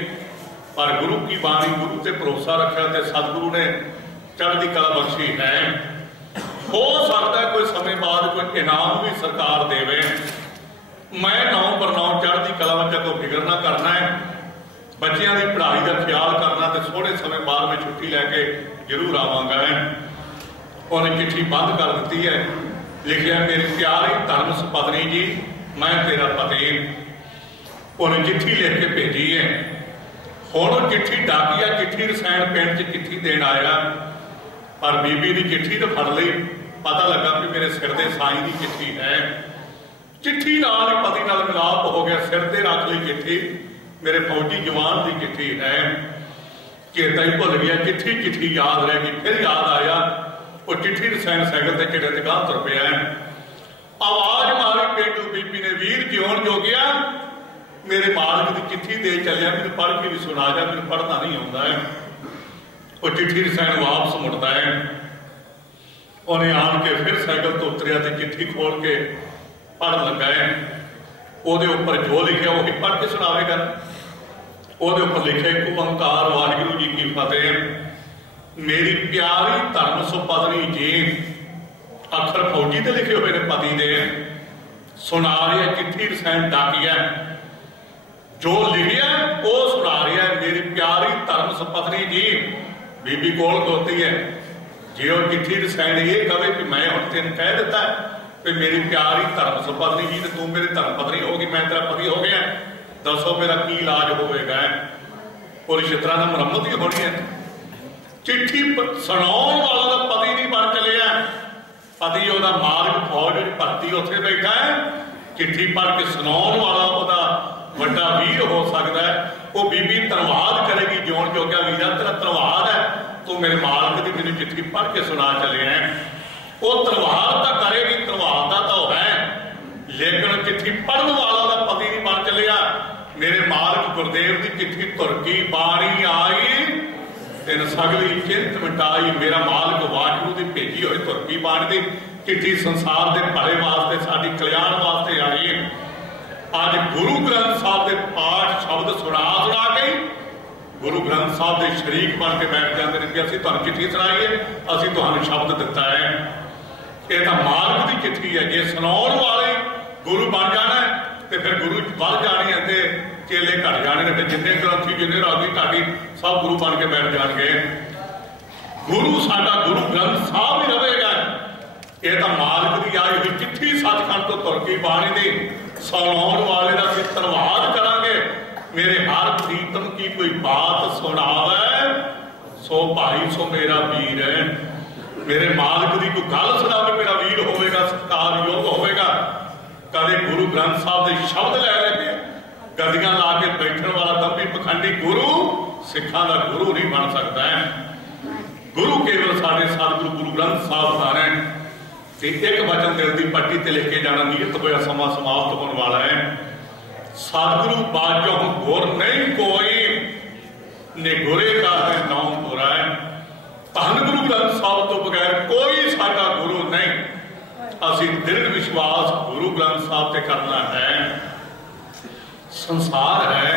पर गुरु की बाणी गुरु से भरोसा रखा तो सतगुरु ने चढ़ती कला बख्शी है। हो सकता है कोई समय बाद कोई इनाम भी सरकार देवे। मैं 9 पर 9 चढ़ती कला में को फिक्र ना करना है, बच्चों की पढ़ाई का ख्याल करना, तो थोड़े समय बाद में छुट्टी लैके जरूर आवांगा। उन्हें चिट्ठी बंद कर दी है, लिखा मेरी प्यारी धर्म पत्नी जी मैं तेरा पति। उन्हें चिट्ठी लिख के भेजी है। हुण चिट्ठी डाकिया चिट्ठी रसायण पिंड च चिट्ठी देन आया, पर बीबी की चिट्ठी तो फड़ ली, पता लगा कि मेरे सिर दे साईं की चिट्ठी है। चिट्ठी नाल पति नाल मिलाप हो गया, सिर ते रख ली चिट्ठी, मेरे फौजी जवान की चिट्ठी है। चेता ही भुल गया, चिट्ठी चिट्ठी याद रह गई। फिर याद आया वो चिट्ठी रसायण साइकिल से चिड़े ते गांह तुर पिया। आवाज मारी पेंडू बीबी ने, वीर जिउण जो गया मेरे मालिक की चिट्ठी दे चलिया, मैनूं पढ़ के भी सुना जा, मैनूं पढ़ना नहीं आता है। वो चिट्ठी रसायण वापस मुड़ता है। उन्हें आन के फिर साइकिल तो उतरिया तो चिट्ठी खोल के पढ़ लगा है। ਉਹਦੇ ਉੱਪਰ जो लिखा वही पढ़ के सुनावेगा। ਉਹਦੇ ਉੱਪਰ लिखे एक ओंकार वाहिगुरू जी की फतेह। मेरी प्यारी धर्म सुपत्नी जी, अखर फौजी ते लिखे हुए ने पति दे, सुना रही है चिट्ठी रसायण डाकिया, जो लिखिया वो सुना रही है। मेरी प्यारी धर्म सुपत्नी जी, बीबी कोल खलोती है। जे वो चिट्ठी रसायण ये कहे कि मैं हुण तेन कह दिता कि मेरी प्यारी धर्म सुपत्नी जी, तू मेरी धर्म पत्नी होगी, मैं तेरा पति हो गया, दसो मेरा की इलाज होगा। और इस तरह की मुरम्मत ही होनी है। चिट्ठी सुनाने वाला तो पति नहीं बन चलिया, पति वह मालिक फौज भर्ती उत्थे बैठा है। चिट्ठी पढ़ के सुनाने वाला वह वड्डा वीर हो सकता है। वो बीबी धन्यवाद करेगी, जिउण जोग्या वीरा तेरा धन्यवाद है, तू मेरे मालिक की मैंने चिट्ठी पढ़ के सुना चले हैं। वो धन्यवाद तो करेगी, धन्यवाद तो है, लेकिन चिट्ठी पढ़ने वाला तो पति नहीं बन चलिया। मेरे मालिक गुरदेव की चिट्ठी तुरकी बाणी आई, तेन सगली चिंत मिटाई। मेरा मालिक वाहिगुरू की भेजी हुई तुरकी बाणी की चिट्ठी संसार के भले वास्ते, साडी कल्याण वास्ते आई। अज गुरु ग्रंथ साहब के पाठ शब्द सुना सुना के गुरु ग्रंथ साहब के शरीक बन के बैठ जाते हैं कि असीं तुहानूं चिट्ठी सुनाईए, असीं तुहानूं शब्द दिता है। ये तो मालिक की चिट्ठी है। जे सुनाउण वाले गुरु बन जाना है तो फिर गुरु बढ़ जाने हैं, तो चेले घट जाने ने, फिर जिन्ने ग्रंथी जिन्ने रागी ढाडी सब गुरु बन के बैठ जाएंगे। गुरु साडा गुरु ग्रंथ साहब ही रहेगा। ये तो मालिक की आई हुई चिट्ठी सचखंड तो तुरकी बाणी दी सुनाउण वाले का असीं धन्नवाद करांगे। मेरे हर प्रीतम की कोई बात सुनावे, सो भाई सो मेरा वीर है। मेरे मालिक की कोई गल सुनावे, मेरा वीर होगा, सत्कार योग होगा। कदे गुरु गुरु ग्रंथ साहब के शब्द लै लेके गद्दियां ला के बैठण वाला दंभी पखंडी गुरु सिखां दा गुरु नहीं बन सकता है। गुरु केवल साडे सतगुरु गुरु ग्रंथ साहब दा है। एक वचन दिल की पट्टी ते लेके जाना नियत होया समा समाप्त होने वाला है। सतगुरु बाजो गुर नहीं कोई, निगुरे का है नाम बुरा है। धन गुरु ग्रंथ साहब तो बगैर कोई साडा गुरु नहीं। असी दृढ़ विश्वास गुरु ग्रंथ साहब से करना है। संसार है,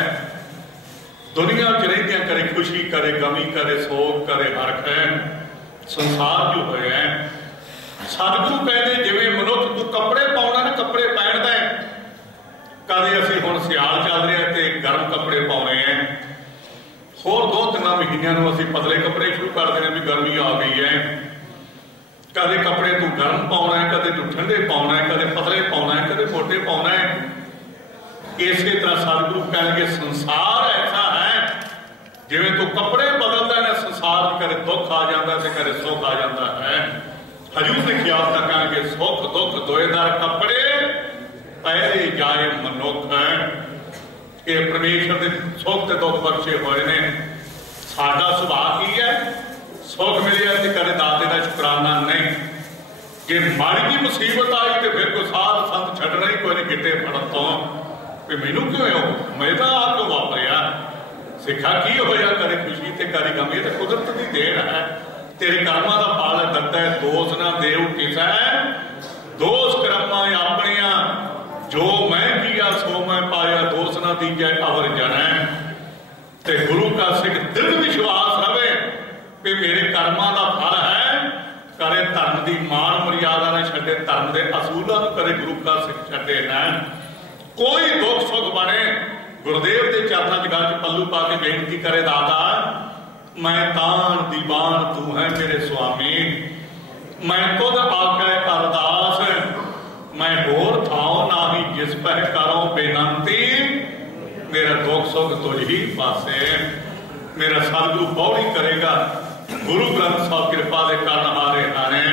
दुनिया च रहिंदियां करे खुशी करे गमी करे सोग करे हरख है। संसार जो होया है, सतगुरु कहते जिवें मनुख तू कपड़े पाउणा ना कपड़े पहनदा है। कदे असीं हुण सियाल चल रहा ते गर्म कपड़े पाउणे हैं, होर 2-3 महीनों में असीं पतले कपड़े शुरू कर देने भी गर्मी आ गई है। कदे कपड़े तू गर्म पाउणा है, कदे तू ठंडे पाउणा है, कदे पतले पाउणा है, कदे मोटे पाउणा है। इस तरह सतगुरु कहेंगे संसार ऐसा है जिवें तू कपड़े बदलदा है, संसार में कदे दुख आ जाता है कदे सुख आ जाता है। हजूर ने ख्याल तक कहेंगे सुख दुख दोएदार कपड़े पहले जाए मनुख है। ये परमेश्वर के सुख ते दुख बख्शे हुए ने। साडा सुभाव की है, सुख मिले तो कदे दाते का शुकराना नहीं। जे माड़ी जी मुसीबत आई तो फिर कोई साध संत छड्डना ही कोई नहीं किते फड़न तो भी मैनू क्यों हो मेरा आ क्यों वापरिया। सिखा की होया कदे खुशी ते कदे गम, ये तो कुदरत की देन है। तेरे कर्मां दा फल दत्ता है, दोष ना देव किसा दोष कर्मा अपनिया जो मैं किया सो मैं पाया, दोष ना दीजिए अवर जन। ते गुरु का सिख दृढ़ विश्वास रहे कि मेरे कर्मां दा फल है। करे धर्म की मान मर्यादा ने छड्डे, धर्म के असूलों को करे गुरु का सिख छड्डे ना। कोई दुख सुख बने गुरुदेव के चरणों च गल पल्लू पा के बेनती करे दादा मैं तान दीवान तू है मेरे स्वामी, मैं खुद आके अरदास मैं होर थाओ ना ही जिस पर करो बेनती, मेरा दुख सुख तुझ ही पासे। मेरा सतगुरु पौड़ी करेगा। गुरु ग्रंथ साहब कृपा दे करन हारे हारे।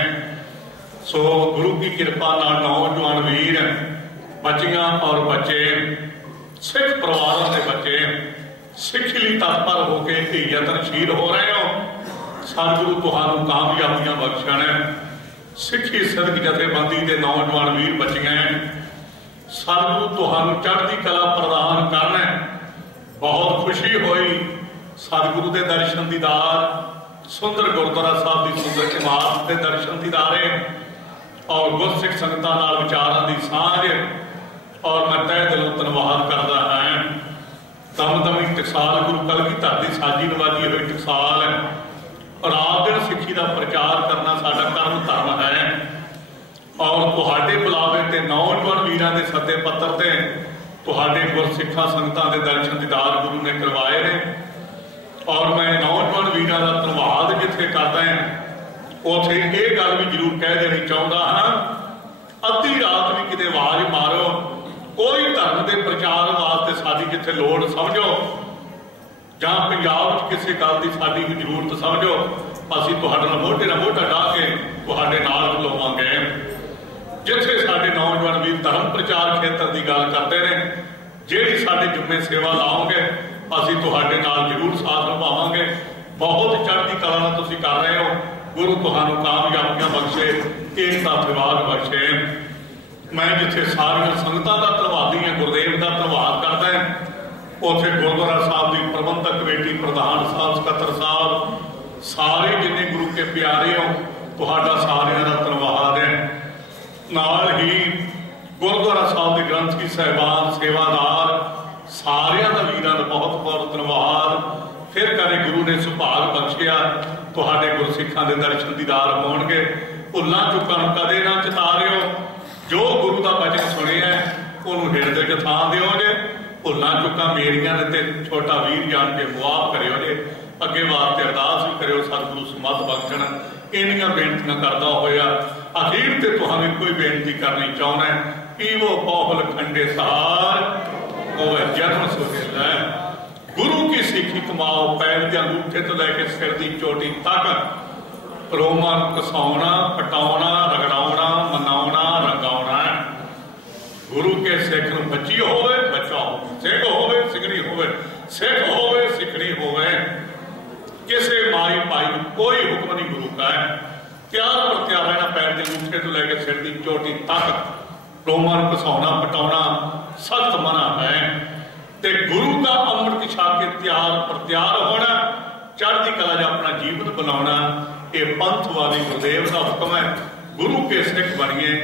सो गुरु की कृपा नाल नौजवान वीर बच्चियां और बच्चे सिख परिवारों के बच्चे सिख लिए तत्पर होकर यत्नशील हो रहे हो। सतगुरु तुहानू कामयाबियां बख्शण। सिखी सदक जथेबंदी के नौजवान वीर बच्चियां सतगुरु तुहानू चढ़ती कला प्रदान करना। बहुत खुशी हुई सतगुरु के दर्शन दीदार, सुंदर गुरुद्वारा साहब की सुंदर इमारत के दर्शन दीदारे और गुरसिख संगतां नाल विचारां दी सांझ। और मैं तय दिलों धन्नवाद करता है दमदमी टकसाल गुरु कलगीधर की साजी नवाजी हुई टकसाल और रात दिन सिੱਖੀ का प्रचार करना साडा कर्म धर्म है। और तुहाडे बुलावे ते नौजवान वीरां दे सद्दे पत्तर ते तुहाडे गुरसिखां संगतां दे दर्शन दीदार गुरु ने करवाए ने। और मैं नौजवान वीरां दा धन्नवाद जिथे करदा है उथे ये गल भी जरूर कह देनी चाहुंदा हां, अद्धी रात भी किते आवाज मारो कोई धर्म के प्रचार वास्ते साडी जिथे लोड़ समझो जां पंजाब किसी गल की साडी जरूरत समझो, असीं तुहाडे नाल मोढे नाल मोढा ढा के तुहाडे नाल खलोवांगे। जिथे साडे नौजवान वीर धर्म प्रचार खेत्र की गल करते हैं, जिहड़ी साडे जुम्मे सेवा लाओगे असीं तुहाडे नाल जरूर साथ निभावांगे। बहुत चढ़ती कला नाल तुसीं कर रहे हो। गुरु तुहानू कामयाबियां बख्शे, एकता विवाद बख्शे। मैं जिथे सारिया संगतां दा धन्नवादी हां, गुरुदेव का धन्नवाद करदा है, उत्थे गुरुद्वारा साहब की प्रबंधक कमेटी प्रधान साहब सकत्तर साहब सारे जिन्ने गुरु के प्यारे हो तुहाडा सारियां दा धन्नवाद है। नाल ही गुरुद्वारा साहब के ग्रंथी साहिबान सेवादार सारियां दा वीरां दा बहुत बहुत धन्नवाद। फिर कदे गुरु ने सुभाग बख्शिया तुहाडे गुरसिखां दे दर्शन दीदार होणगे। भुल्लां चुकां कदे ना चितारिओ, जो गुरु का वचन सुनिया उन्होंने हिरदे च थां दिओ जे। भुल्लां चुकां मेरियां ने ते छोटा वीर जान के मुआफ करिओ जे। अगे वास्ते अरदास भी करिओ सतगुरु सुमत बख्शण। इन्नियां बेनतियां करदा होया अखीर ते तुहानू कोई बेनती करनी चाहुंदा कि वो पौहल खंडे सार होवे जन्म सुहेला। गुरु की सिੱਖੀ कमाओ, पैर के अंगूठे तो लैके सिर की चोटी तक रोमां कसाउणा पटाउणा रगड़ाउणा मनाउणा रंगाउणा। गुरु के सिख कोई हुक्म नहीं गुरु का है। त्यार पर त्यार रहना, पैर के अंगूठे तो लेकर सिर की चोटी तक रोमां नूं घसाउणा पटाउणा सख्त मना है। ते गुरु का अमृत छा के त्यार पर त्यार होना, चढ़ती कला च अपना जीवन बनाना, ये पंथ वाली गुरुदेव का हुक्म है। गुरु के सिख बनिए।